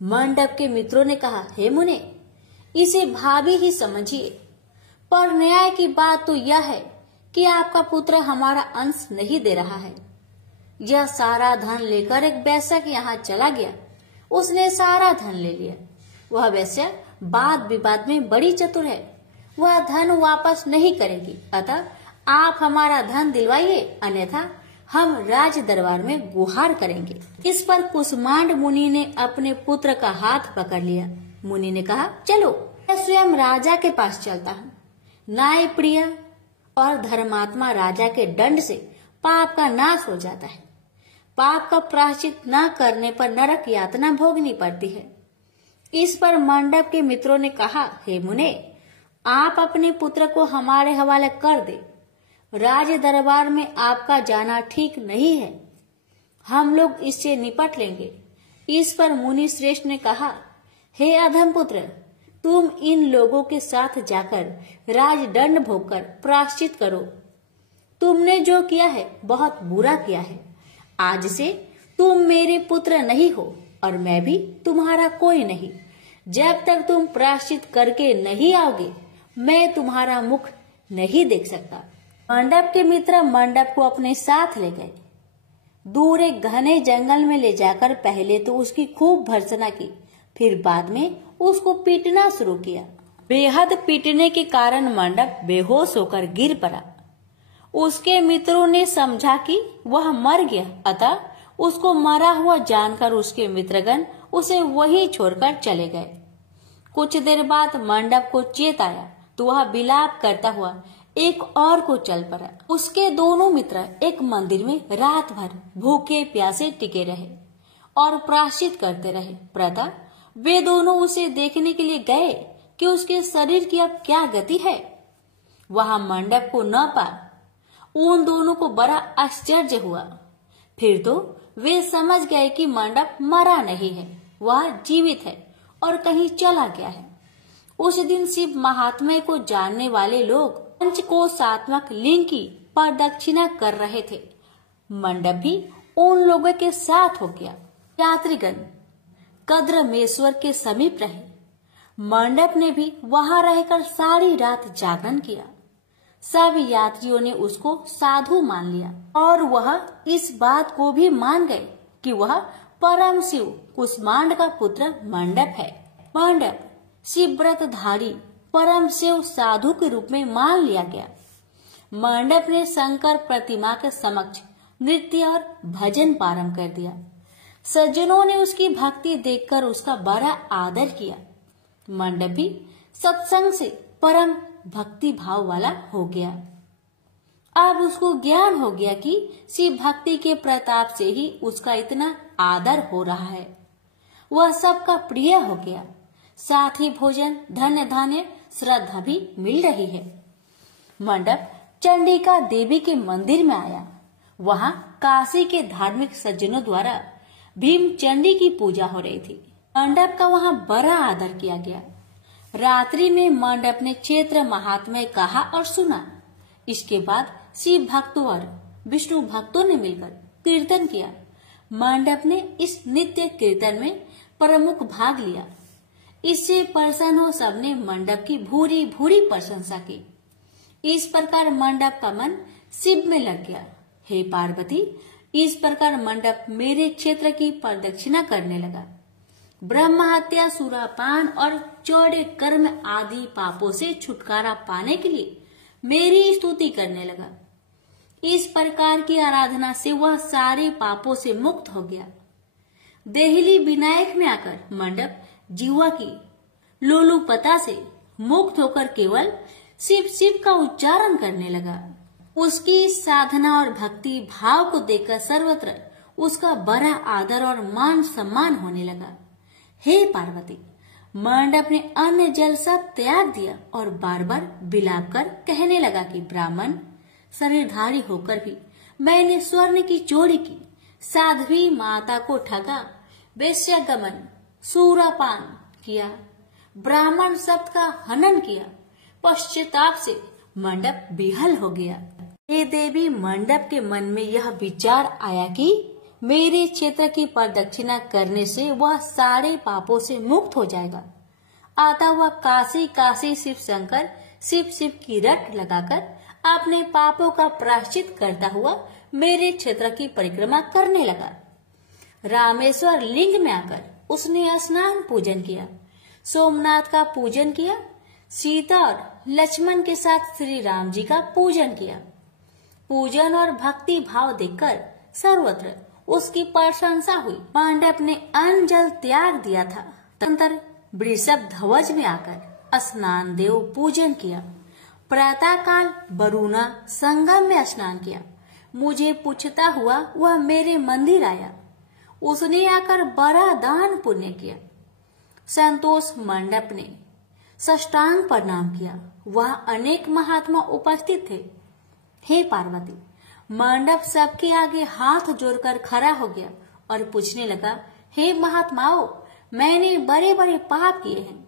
मंडप के मित्रों ने कहा, हे मुने, इसे भाभी ही समझिए। पर न्याय की बात तो यह है कि आपका पुत्र हमारा अंश नहीं दे रहा है। यह सारा धन लेकर एक वेश्या के यहाँ चला गया। उसने सारा धन ले लिया। वह वेश्या वाद विवाद में बड़ी चतुर है। वह धन वापस नहीं करेगी। अतः आप हमारा धन दिलवाइए, अन्यथा हम राज दरबार में गुहार करेंगे। इस पर कुष्मांड मुनि ने अपने पुत्र का हाथ पकड़ लिया। मुनि ने कहा, चलो मैं स्वयं राजा के पास चलता हूँ। न्याय प्रिय और धर्मात्मा राजा के दंड से पाप का नाश हो जाता है। पाप का प्रायश्चित न करने पर नरक यातना भोगनी पड़ती है। इस पर मंडप के मित्रों ने कहा, हे मुने, आप अपने पुत्र को हमारे हवाले कर दे। राज दरबार में आपका जाना ठीक नहीं है। हम लोग इससे निपट लेंगे। इस पर मुनि श्रेष्ठ ने कहा, हे अधम पुत्र, तुम इन लोगों के साथ जाकर राजदंड भोगकर प्रायश्चित करो। तुमने जो किया है बहुत बुरा किया है। आज से तुम मेरे पुत्र नहीं हो और मैं भी तुम्हारा कोई नहीं। जब तक तुम प्रायश्चित करके नहीं आओगे मैं तुम्हारा मुख नहीं देख सकता। मंडप के मित्र मंडप को अपने साथ ले गए। दूर एक घने जंगल में ले जाकर पहले तो उसकी खूब भर्त्सना की, फिर बाद में उसको पीटना शुरू किया। बेहद पीटने के कारण मंडप बेहोश होकर गिर पड़ा। उसके मित्रों ने समझा कि वह मर गया, अतः उसको मरा हुआ जानकर उसके मित्रगण उसे वहीं छोड़कर चले गए। कुछ देर बाद मंडप को चेत आया तो वह विलाप करता हुआ एक और को चल पड़ा। उसके दोनों मित्र एक मंदिर में रात भर भूखे प्यासे टिके रहे और प्रायश्चित करते रहे। प्रातः वे दोनों उसे देखने के लिए गए कि उसके शरीर की अब क्या गति है। वहां मंडप को न पा उन दोनों को बड़ा आश्चर्य हुआ। फिर तो वे समझ गए कि मंडप मरा नहीं है, वह जीवित है और कहीं चला गया है। उस दिन शिव महात्म्य को जानने वाले लोग पंचकोशात्मक लिंग की प्रदक्षिणा कर रहे थे। मंडप भी उन लोगों के साथ हो गया। यात्रीगण कद्रमेश्वर के समीप रहे। मंडप ने भी वहां रहकर सारी रात जागरण किया। सब यात्रियों ने उसको साधु मान लिया और वह इस बात को भी मान गए कि वह परम शिव कुष्मांड का पुत्र मंडप है। मंडप शिव व्रतधारी परम शिव साधु के रूप में मान लिया गया। मंडप ने शंकर प्रतिमा के समक्ष नृत्य और भजन प्रारंभ कर दिया। सज्जनों ने उसकी भक्ति देखकर उसका बड़ा आदर किया। मंडप भी सत्संग से परम भक्ति भाव वाला हो गया। अब उसको ज्ञान हो गया कि शिव भक्ति के प्रताप से ही उसका इतना आदर हो रहा है। वह सबका प्रिय हो गया। साथ ही भोजन धन्य धान्य श्रद्धा भी मिल रही है। मंडप चंडिका देवी के मंदिर में आया। वहां काशी के धार्मिक सज्जनों द्वारा भीम चंडी की पूजा हो रही थी। मंडप का वहां बड़ा आदर किया गया। रात्रि में मंडप ने क्षेत्र महात्म्य कहा और सुना। इसके बाद शिव भक्तों और विष्णु भक्तों ने मिलकर कीर्तन किया। मंडप ने इस नित्य कीर्तन में प्रमुख भाग लिया। इससे प्रसन्न हो सबने मंडप की भूरी भूरी प्रशंसा की। इस प्रकार मंडप का मन शिव में लग गया। हे पार्वती, इस प्रकार मंडप मेरे क्षेत्र की प्रदक्षिणा करने लगा। ब्रह्म हत्या, सुरापान और चौड़े कर्म आदि पापों से छुटकारा पाने के लिए मेरी स्तुति करने लगा। इस प्रकार की आराधना से वह सारे पापों से मुक्त हो गया। देहली विनायक में आकर मंडप जीवा की लोलुपता से मुक्त होकर केवल शिव शिव का उच्चारण करने लगा। उसकी साधना और भक्ति भाव को देखकर सर्वत्र उसका बड़ा आदर और मान सम्मान होने लगा। हे पार्वती, मंडप ने अन्न जल सब त्याग दिया और बार बार बिलाप कर कहने लगा कि ब्राह्मण शरीरधारी होकर भी मैंने स्वर्ण की चोरी की, साध्वी माता को ठगा, वेश्यागमन, सूरापान किया, ब्राह्मण शब्द का हनन किया। पश्चाताप से मंडप विहल हो गया। हे देवी, मंडप के मन में यह विचार आया कि मेरे क्षेत्र की प्रदक्षिणा करने से वह सारे पापों से मुक्त हो जाएगा। अतः वह काशी काशी शिव शंकर शिव शिव की रट लगाकर अपने पापों का प्रायश्चित करता हुआ मेरे क्षेत्र की परिक्रमा करने लगा। रामेश्वर लिंग में आकर उसने स्नान पूजन किया, सोमनाथ का पूजन किया, सीता और लक्ष्मण के साथ श्री राम जी का पूजन किया। पूजन और भक्ति भाव देखकर सर्वत्र उसकी प्रशंसा हुई। मंडप ने अन्न जल त्याग दिया था। तदनंतर वृषभ ध्वज में आकर स्नान देव पूजन किया। प्रातः काल वरुणा संगम में स्नान किया। मुझे पूछता हुआ वह मेरे मंदिर आया। उसने आकर बड़ा दान पुण्य किया। संतोष मंडप ने साष्टांग प्रणाम किया। वह अनेक महात्मा उपस्थित थे। हे पार्वती, मंडप सबके आगे हाथ जोड़कर खड़ा हो गया और पूछने लगा, हे महात्माओं, मैंने बड़े बड़े पाप किए हैं।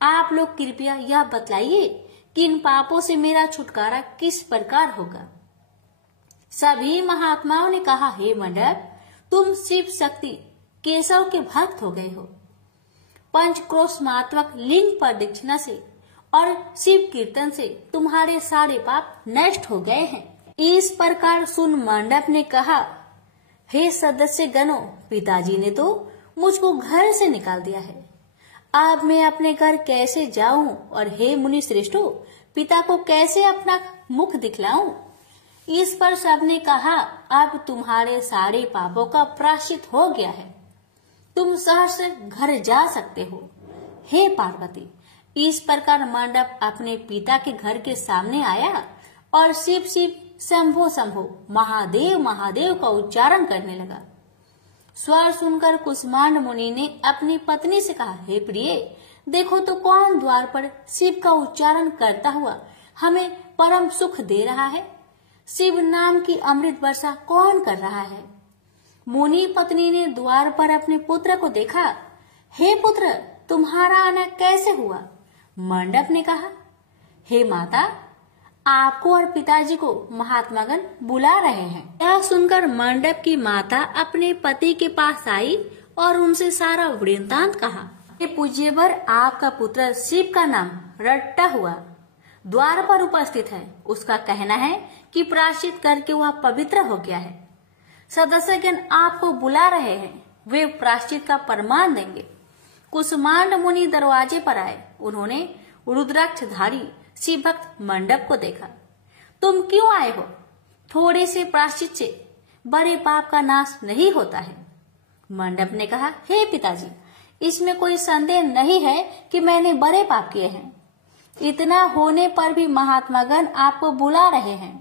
आप लोग कृपया यह बतलाइए कि इन पापों से मेरा छुटकारा किस प्रकार होगा। सभी महात्माओं ने कहा, हे मंडप, तुम शिव शक्ति केशव के भक्त हो गए हो। पंचक्रोशात्मक लिंग प्रदक्षिणा से और शिव कीर्तन से तुम्हारे सारे पाप नष्ट हो गए हैं। इस प्रकार सुन मंडप ने कहा, हे सदस्य गणों, पिताजी ने तो मुझको घर से निकाल दिया है। अब मैं अपने घर कैसे जाऊं और हे मुनि श्रेष्ठों, पिता को कैसे अपना मुख दिखलाऊं। इस पर सबने कहा, अब तुम्हारे सारे पापों का प्रायश्चित हो गया है, तुम सहर्ष घर जा सकते हो। हे पार्वती, इस प्रकार मंडप अपने पिता के घर के सामने आया और शिव शिव शंभो शंभो महादेव महादेव का उच्चारण करने लगा। स्वर सुनकर कुष्मांड मुनि ने अपनी पत्नी से कहा, हे प्रिय, देखो तो कौन द्वार पर शिव का उच्चारण करता हुआ हमें परम सुख दे रहा है। शिव नाम की अमृत वर्षा कौन कर रहा है। मुनि पत्नी ने द्वार पर अपने पुत्र को देखा। हे पुत्र, तुम्हारा आना कैसे हुआ। मंडप ने कहा, हे माता, आपको और पिताजी को महात्मागण बुला रहे हैं। यह सुनकर मंडप की माता अपने पति के पास आई और उनसे सारा वृत्तांत कहा। हे पूज्यवर, आपका पुत्र शिव का नाम रट्टा हुआ द्वार पर उपस्थित है। उसका कहना है कि प्रायश्चित करके वह पवित्र हो गया है। सदस्यगण आपको बुला रहे हैं, वे प्रायश्चित का प्रमाण देंगे। कुष्मांड मुनि दरवाजे पर आए। उन्होंने रुद्राक्षधारी शिव भक्त मंडप को देखा। तुम क्यों आए हो। थोड़े से प्रायश्चित से बड़े पाप का नाश नहीं होता है। मंडप ने कहा, हे पिताजी, इसमें कोई संदेह नहीं है कि मैंने बड़े पाप किए हैं। इतना होने पर भी महात्मागण आपको बुला रहे हैं।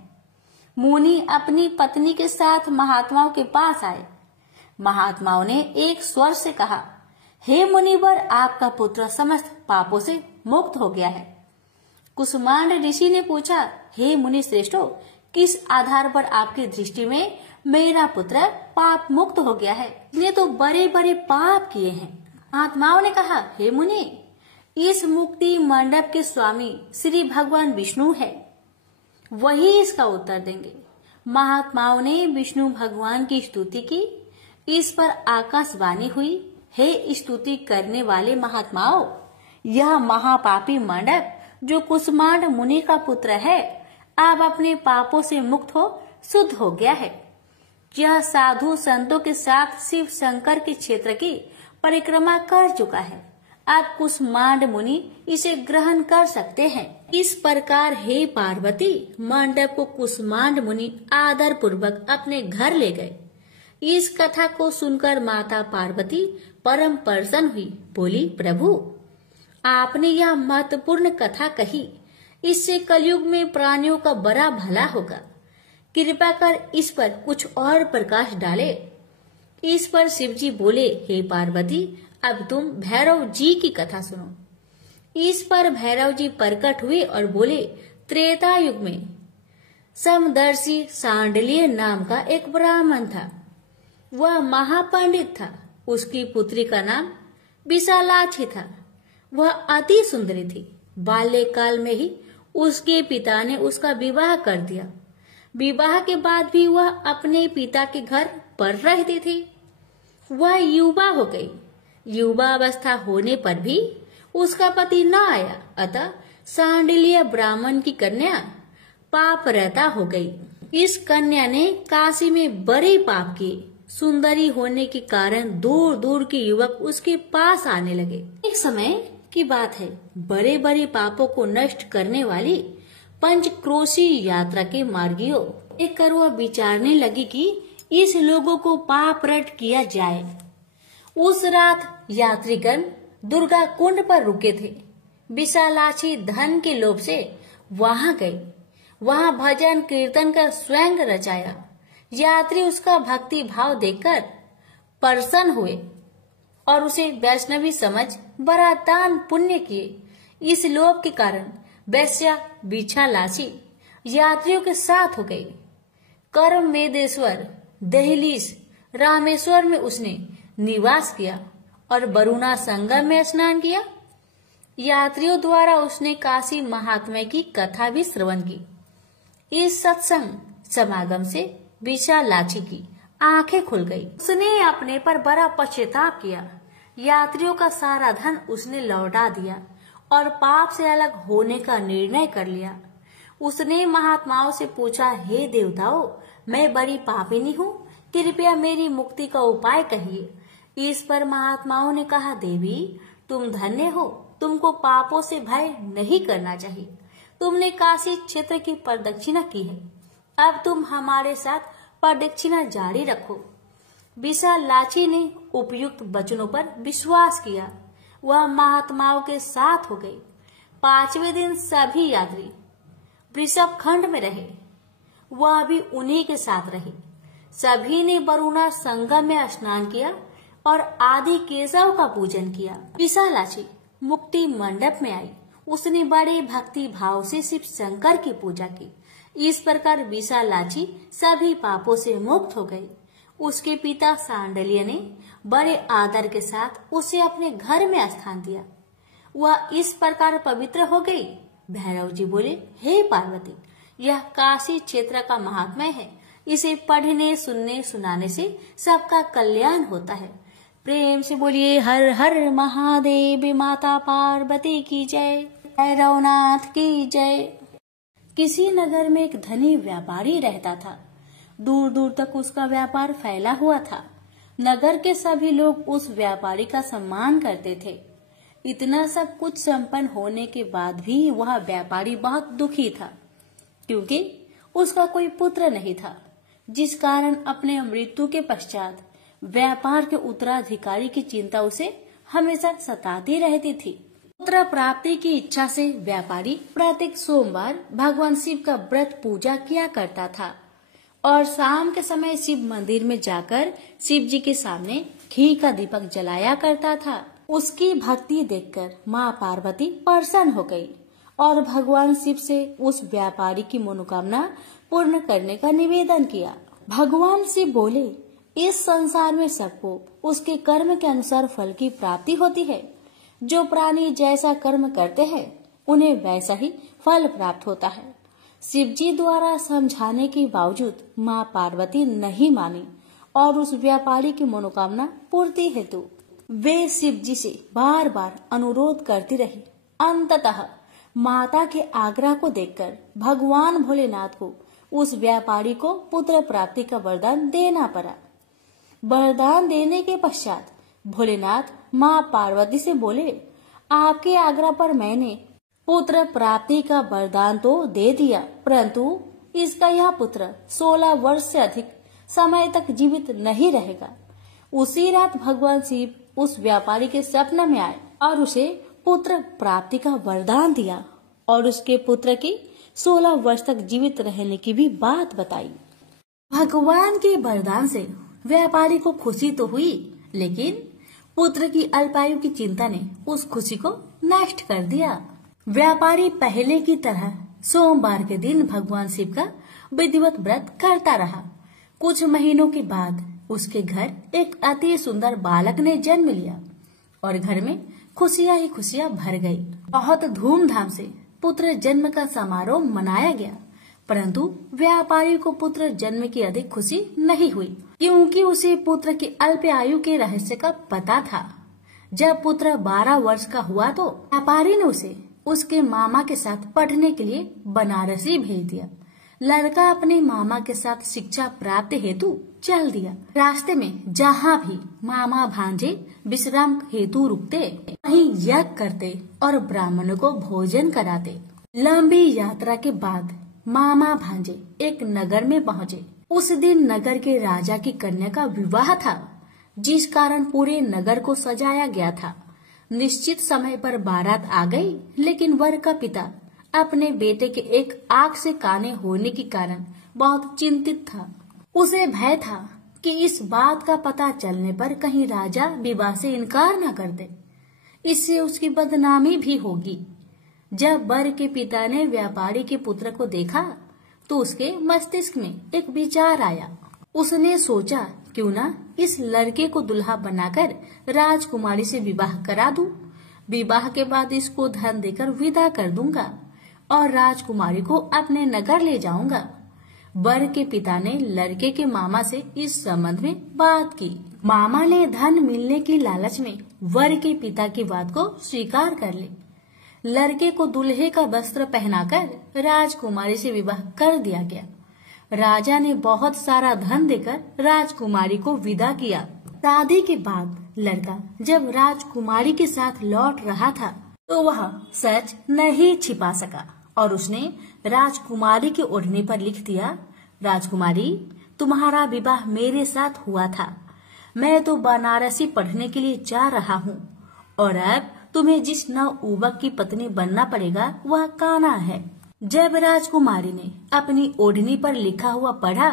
मुनि अपनी पत्नी के साथ महात्माओं के पास आए। महात्माओं ने एक स्वर से कहा, हे मुनिवर, आपका पुत्र समस्त पापों से मुक्त हो गया है। कुष्मांड ऋषि ने पूछा, हे मुनि श्रेष्ठो, किस आधार पर आपकी दृष्टि में मेरा पुत्र पाप मुक्त हो गया है। इसने तो बड़े बड़े पाप किए हैं। महात्माओं ने कहा, हे मुनि, इस मुक्ति मंडप के स्वामी श्री भगवान विष्णु है, वही इसका उत्तर देंगे। महात्माओं ने विष्णु भगवान की स्तुति की। इस पर आकाशवाणी हुई, हे स्तुति करने वाले महात्माओं, यह महापापी मंडप जो कुष्मांड मुनि का पुत्र है, अब अपने पापों से मुक्त हो शुद्ध हो गया है। यह साधु संतों के साथ शिव शंकर के क्षेत्र की परिक्रमा कर चुका है। अब कुष्मांड मुनि इसे ग्रहण कर सकते हैं। इस प्रकार हे पार्वती, मंडप को कुष्मांड मुनि आदर पूर्वक अपने घर ले गए। इस कथा को सुनकर माता पार्वती परम प्रसन्न हुई। बोली, प्रभु, आपने यह महत्वपूर्ण कथा कही, इससे कलयुग में प्राणियों का बड़ा भला होगा। कृपा कर इस पर कुछ और प्रकाश डाले। इस पर शिवजी बोले, हे पार्वती, अब तुम भैरव जी की कथा सुनो। इस पर भैरव जी प्रकट हुए और बोले, त्रेता युग में समदर्शी सांडल्य नाम का एक ब्राह्मण था। वह महापंडित था। उसकी पुत्री का नाम विशालाक्षी था। वह अति सुंदरी थी। बाल्यकाल में ही उसके पिता ने उसका विवाह कर दिया। विवाह के बाद भी वह अपने पिता के घर पर रहती थी। वह युवा हो गई। युवावस्था होने पर भी उसका पति न आया, अतः सांडिल्य ब्राह्मण की कन्या पाप रहता हो गई। इस कन्या ने काशी में बड़े पाप किए। सुंदरी होने के कारण दूर दूर के युवक उसके पास आने लगे। एक समय की बात है, बड़े बड़े पापों को नष्ट करने वाली पंचक्रोशी यात्रा के मार्गियों एक कर वह विचारने लगी कि इस लोगों को पाप रट किया जाए। उस रात यात्रीगण दुर्गा कुंड पर रुके थे। विशालाक्षी धन के लोभ से वहां गई। वहां भजन कीर्तन कर स्वयं रचाया। यात्री उसका भक्ति भाव देखकर प्रसन्न हुए और उसे वैष्णवी समझ बड़ा दान पुण्य किए। इस लोभ के कारण वैश्या विशालाक्षी यात्रियों के साथ हो गई। कर्म मेदेश्वर, दहलीज, रामेश्वर में उसने निवास किया और वरुणा संगम में स्नान किया। यात्रियों द्वारा उसने काशी महात्म्य की कथा भी श्रवण की। इस सत्संग समागम से विशालाक्षी की आंखें खुल गई। उसने अपने पर बड़ा पश्चाताप किया। यात्रियों का सारा धन उसने लौटा दिया और पाप से अलग होने का निर्णय कर लिया। उसने महात्माओं से पूछा, हे देवताओं, मैं बड़ी पापिनी हूँ, कृपया मेरी मुक्ति का उपाय कहिए। इस पर महात्माओं ने कहा, देवी, तुम धन्य हो, तुमको पापों से भय नहीं करना चाहिए। तुमने काशी क्षेत्र की प्रदक्षिणा की है। अब तुम हमारे साथ प्रदक्षिणा जारी रखो। विशालाक्षी ने उपयुक्त वचनों पर विश्वास किया। वह महात्माओं के साथ हो गई। 5वें दिन सभी यात्री वृषभ खंड में रहे। वह भी उन्हीं के साथ रहे। सभी ने वरुणा संगम में स्नान किया और आदि केशव का पूजन किया। विशालाक्षी मुक्ति मंडप में आई। उसने बड़े भक्ति भाव से शिव शंकर की पूजा की। इस प्रकार विशालाक्षी सभी पापों से मुक्त हो गई। उसके पिता सांडल्य ने बड़े आदर के साथ उसे अपने घर में स्थान दिया। वह इस प्रकार पवित्र हो गई। भैरव जी बोले, हे पार्वती, यह काशी क्षेत्र का महात्म्य है। इसे पढ़ने, सुनने, सुनाने से सबका कल्याण होता है। प्रेम से बोलिए हर हर महादेव। माता पार्वती की जय। भैरवनाथ की जय। किसी नगर में एक धनी व्यापारी रहता था। दूर दूर तक उसका व्यापार फैला हुआ था। नगर के सभी लोग उस व्यापारी का सम्मान करते थे। इतना सब कुछ संपन्न होने के बाद भी वह व्यापारी बहुत दुखी था, क्योंकि उसका कोई पुत्र नहीं था, जिस कारण अपने मृत्यु के पश्चात व्यापार के उत्तराधिकारी की चिंता उसे हमेशा सताती रहती थी। पुत्र प्राप्ति की इच्छा से व्यापारी प्रत्येक सोमवार भगवान शिव का व्रत पूजा किया करता था और शाम के समय शिव मंदिर में जाकर शिव जी के सामने घी का दीपक जलाया करता था। उसकी भक्ति देखकर माँ पार्वती प्रसन्न हो गई और भगवान शिव से उस व्यापारी की मनोकामना पूर्ण करने का निवेदन किया। भगवान शिव बोले, इस संसार में सबको उसके कर्म के अनुसार फल की प्राप्ति होती है। जो प्राणी जैसा कर्म करते हैं उन्हें वैसा ही फल प्राप्त होता है। शिव जी द्वारा समझाने के बावजूद माँ पार्वती नहीं मानी और उस व्यापारी की मनोकामना पूर्ति हेतु वे शिव जी से बार बार अनुरोध करती रही। अंततः माता के आग्रह को देखकर भगवान भोलेनाथ को उस व्यापारी को पुत्र प्राप्ति का वरदान देना पड़ा। वरदान देने के पश्चात भोलेनाथ माँ पार्वती से बोले, आपके आग्रह पर मैंने पुत्र प्राप्ति का वरदान तो दे दिया, परंतु इसका यह पुत्र 16 वर्ष से अधिक समय तक जीवित नहीं रहेगा। उसी रात भगवान शिव उस व्यापारी के स्वप्न में आए और उसे पुत्र प्राप्ति का वरदान दिया और उसके पुत्र की 16 वर्ष तक जीवित रहने की भी बात बताई। भगवान के वरदान से व्यापारी को खुशी तो हुई, लेकिन पुत्र की अल्पायु की चिंता ने उस खुशी को नष्ट कर दिया। व्यापारी पहले की तरह सोमवार के दिन भगवान शिव का विधिवत व्रत करता रहा। कुछ महीनों के बाद उसके घर एक अति सुंदर बालक ने जन्म लिया और घर में खुशियां ही खुशियां भर गई। बहुत धूमधाम से पुत्र जन्म का समारोह मनाया गया, परंतु व्यापारी को पुत्र जन्म की अधिक खुशी नहीं हुई, क्योंकि उसे पुत्र की अल्प आयु के रहस्य का पता था। जब पुत्र 12 वर्ष का हुआ तो व्यापारी ने उसे उसके मामा के साथ पढ़ने के लिए बनारसी भेज दिया। लड़का अपने मामा के साथ शिक्षा प्राप्त हेतु चल दिया। रास्ते में जहाँ भी मामा भांजे विश्राम हेतु रुकते, वहीं यज्ञ करते और ब्राह्मणों को भोजन कराते। लंबी यात्रा के बाद मामा भांजे एक नगर में पहुँचे। उस दिन नगर के राजा की कन्या का विवाह था, जिस कारण पूरे नगर को सजाया गया था। निश्चित समय पर बारात आ गई, लेकिन वर का पिता अपने बेटे के एक आंख से काने होने के कारण बहुत चिंतित था। उसे भय था कि इस बात का पता चलने पर कहीं राजा विवाह से इनकार न कर दे, इससे उसकी बदनामी भी होगी। जब वर के पिता ने व्यापारी के पुत्र को देखा तो उसके मस्तिष्क में एक विचार आया। उसने सोचा, क्यों ना इस लड़के को दुल्हा बनाकर राजकुमारी से विवाह करा दूं। विवाह के बाद इसको धन देकर विदा कर दूंगा और राजकुमारी को अपने नगर ले जाऊंगा। वर के पिता ने लड़के के मामा से इस संबंध में बात की। मामा ने धन मिलने की लालच में वर के पिता की बात को स्वीकार कर ली। लड़के को दूल्हे का वस्त्र पहनाकर राजकुमारी से विवाह कर दिया गया। राजा ने बहुत सारा धन देकर राजकुमारी को विदा किया। शादी के बाद लड़का जब राजकुमारी के साथ लौट रहा था तो वह सच नहीं छिपा सका और उसने राजकुमारी के ओढ़ने पर लिख दिया, राजकुमारी, तुम्हारा विवाह मेरे साथ हुआ था। मैं तो बनारसी पढ़ने के लिए जा रहा हूँ और अब तुम्हें जिस नवयुवक की पत्नी बनना पड़ेगा वह कान्हा है। जब राजकुमारी ने अपनी ओढ़नी पर लिखा हुआ पढ़ा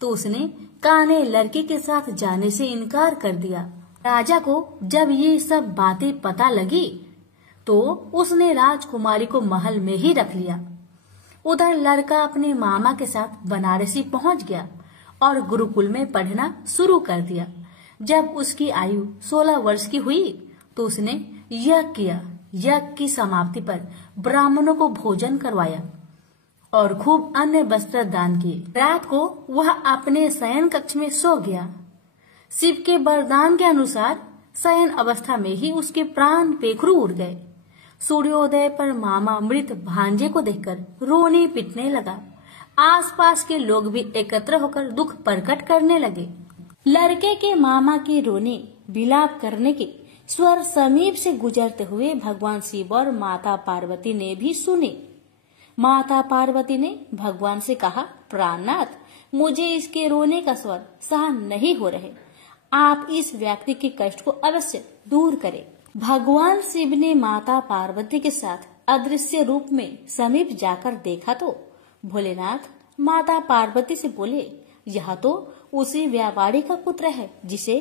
तो उसने कान्हे लड़के के साथ जाने से इनकार कर दिया। राजा को जब ये सब बातें पता लगी तो उसने राजकुमारी को महल में ही रख लिया। उधर लड़का अपने मामा के साथ बनारसी पहुंच गया और गुरुकुल में पढ़ना शुरू कर दिया। जब उसकी आयु 16 वर्ष की हुई तो उसने यज्ञ किया। यज्ञ की समाप्ति पर ब्राह्मणों को भोजन करवाया और खूब अन्य वस्त्र दान किए। रात को वह अपने शयन कक्ष में सो गया। शिव के वरदान के अनुसार शयन अवस्था में ही उसके प्राण पेखरू उड़ गए। सूर्योदय पर मामा मृत भांजे को देखकर रोने पिटने लगा। आसपास के लोग भी एकत्र होकर दुख प्रकट करने लगे। लड़के के मामा के रोने विलाप करने के स्वर समीप से गुजरते हुए भगवान शिव और माता पार्वती ने भी सुने। माता पार्वती ने भगवान से कहा, प्राणनाथ, मुझे इसके रोने का स्वर सहन नहीं हो रहे। आप इस व्यक्ति के कष्ट को अवश्य दूर करें। भगवान शिव ने माता पार्वती के साथ अदृश्य रूप में समीप जाकर देखा तो भोलेनाथ माता पार्वती से बोले, यह तो उसी व्यापारी का पुत्र है जिसे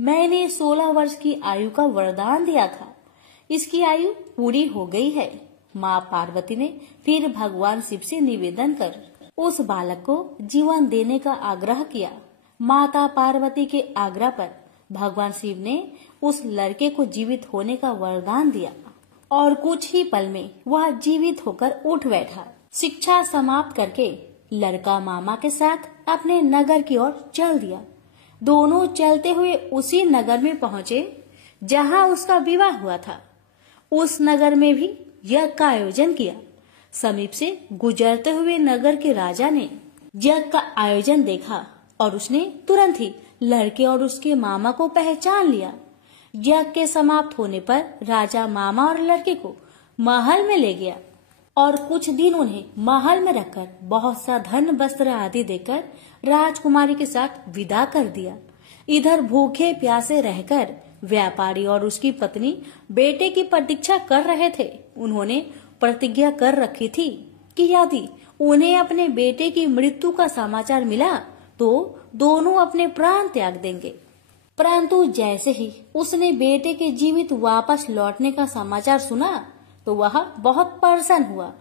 मैंने 16 वर्ष की आयु का वरदान दिया था। इसकी आयु पूरी हो गई है। माँ पार्वती ने फिर भगवान शिव से निवेदन कर उस बालक को जीवन देने का आग्रह किया। माता पार्वती के आग्रह पर भगवान शिव ने उस लड़के को जीवित होने का वरदान दिया और कुछ ही पल में वह जीवित होकर उठ बैठा। शिक्षा समाप्त करके लड़का मामा के साथ अपने नगर की ओर चल दिया। दोनों चलते हुए उसी नगर में पहुँचे जहाँ उसका विवाह हुआ था। उस नगर में भी यज्ञ का आयोजन किया। समीप से गुजरते हुए नगर के राजा ने यज्ञ का आयोजन देखा और उसने तुरंत ही लड़के और उसके मामा को पहचान लिया। यज्ञ के समाप्त होने पर राजा मामा और लड़के को महल में ले गया और कुछ दिन उन्हें महल में रखकर बहुत सा धन वस्त्र आदि देकर राजकुमारी के साथ विदा कर दिया। इधर भूखे प्यासे रहकर व्यापारी और उसकी पत्नी बेटे की प्रतीक्षा कर रहे थे। उन्होंने प्रतिज्ञा कर रखी थी कि यदि उन्हें अपने बेटे की मृत्यु का समाचार मिला तो दोनों अपने प्राण त्याग देंगे। परंतु जैसे ही उसने बेटे के जीवित वापस लौटने का समाचार सुना तो वह बहुत परेशान हुआ।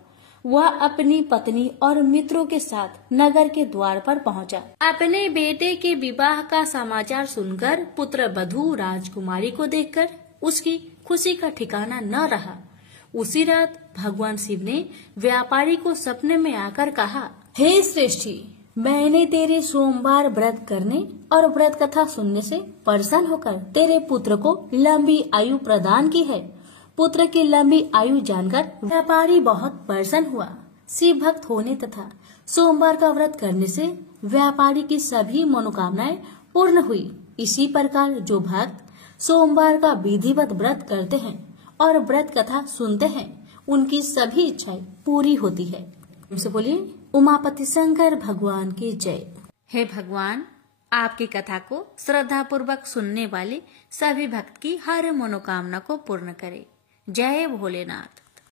वह अपनी पत्नी और मित्रों के साथ नगर के द्वार पर पहुंचा। अपने बेटे के विवाह का समाचार सुनकर पुत्र वधू राजकुमारी को देखकर उसकी खुशी का ठिकाना न रहा। उसी रात भगवान शिव ने व्यापारी को सपने में आकर कहा, हे श्रेष्ठी, मैंने तेरे सोमवार व्रत करने और व्रत कथा सुनने से प्रसन्न होकर तेरे पुत्र को लंबी आयु प्रदान की है। पुत्र की लंबी आयु जानकर व्यापारी बहुत प्रसन्न हुआ। शिव भक्त होने तथा सोमवार का व्रत करने से व्यापारी की सभी मनोकामनाएं पूर्ण हुई। इसी प्रकार जो भक्त सोमवार का विधिवत व्रत करते हैं और व्रत कथा सुनते हैं उनकी सभी इच्छाएं पूरी होती है। उनसे बोलिए उमापति शंकर भगवान की जय। हे भगवान, आपकी कथा को श्रद्धा पूर्वक सुनने वाले सभी भक्त की हर मनोकामना को पूर्ण करे। जय भोलेनाथ।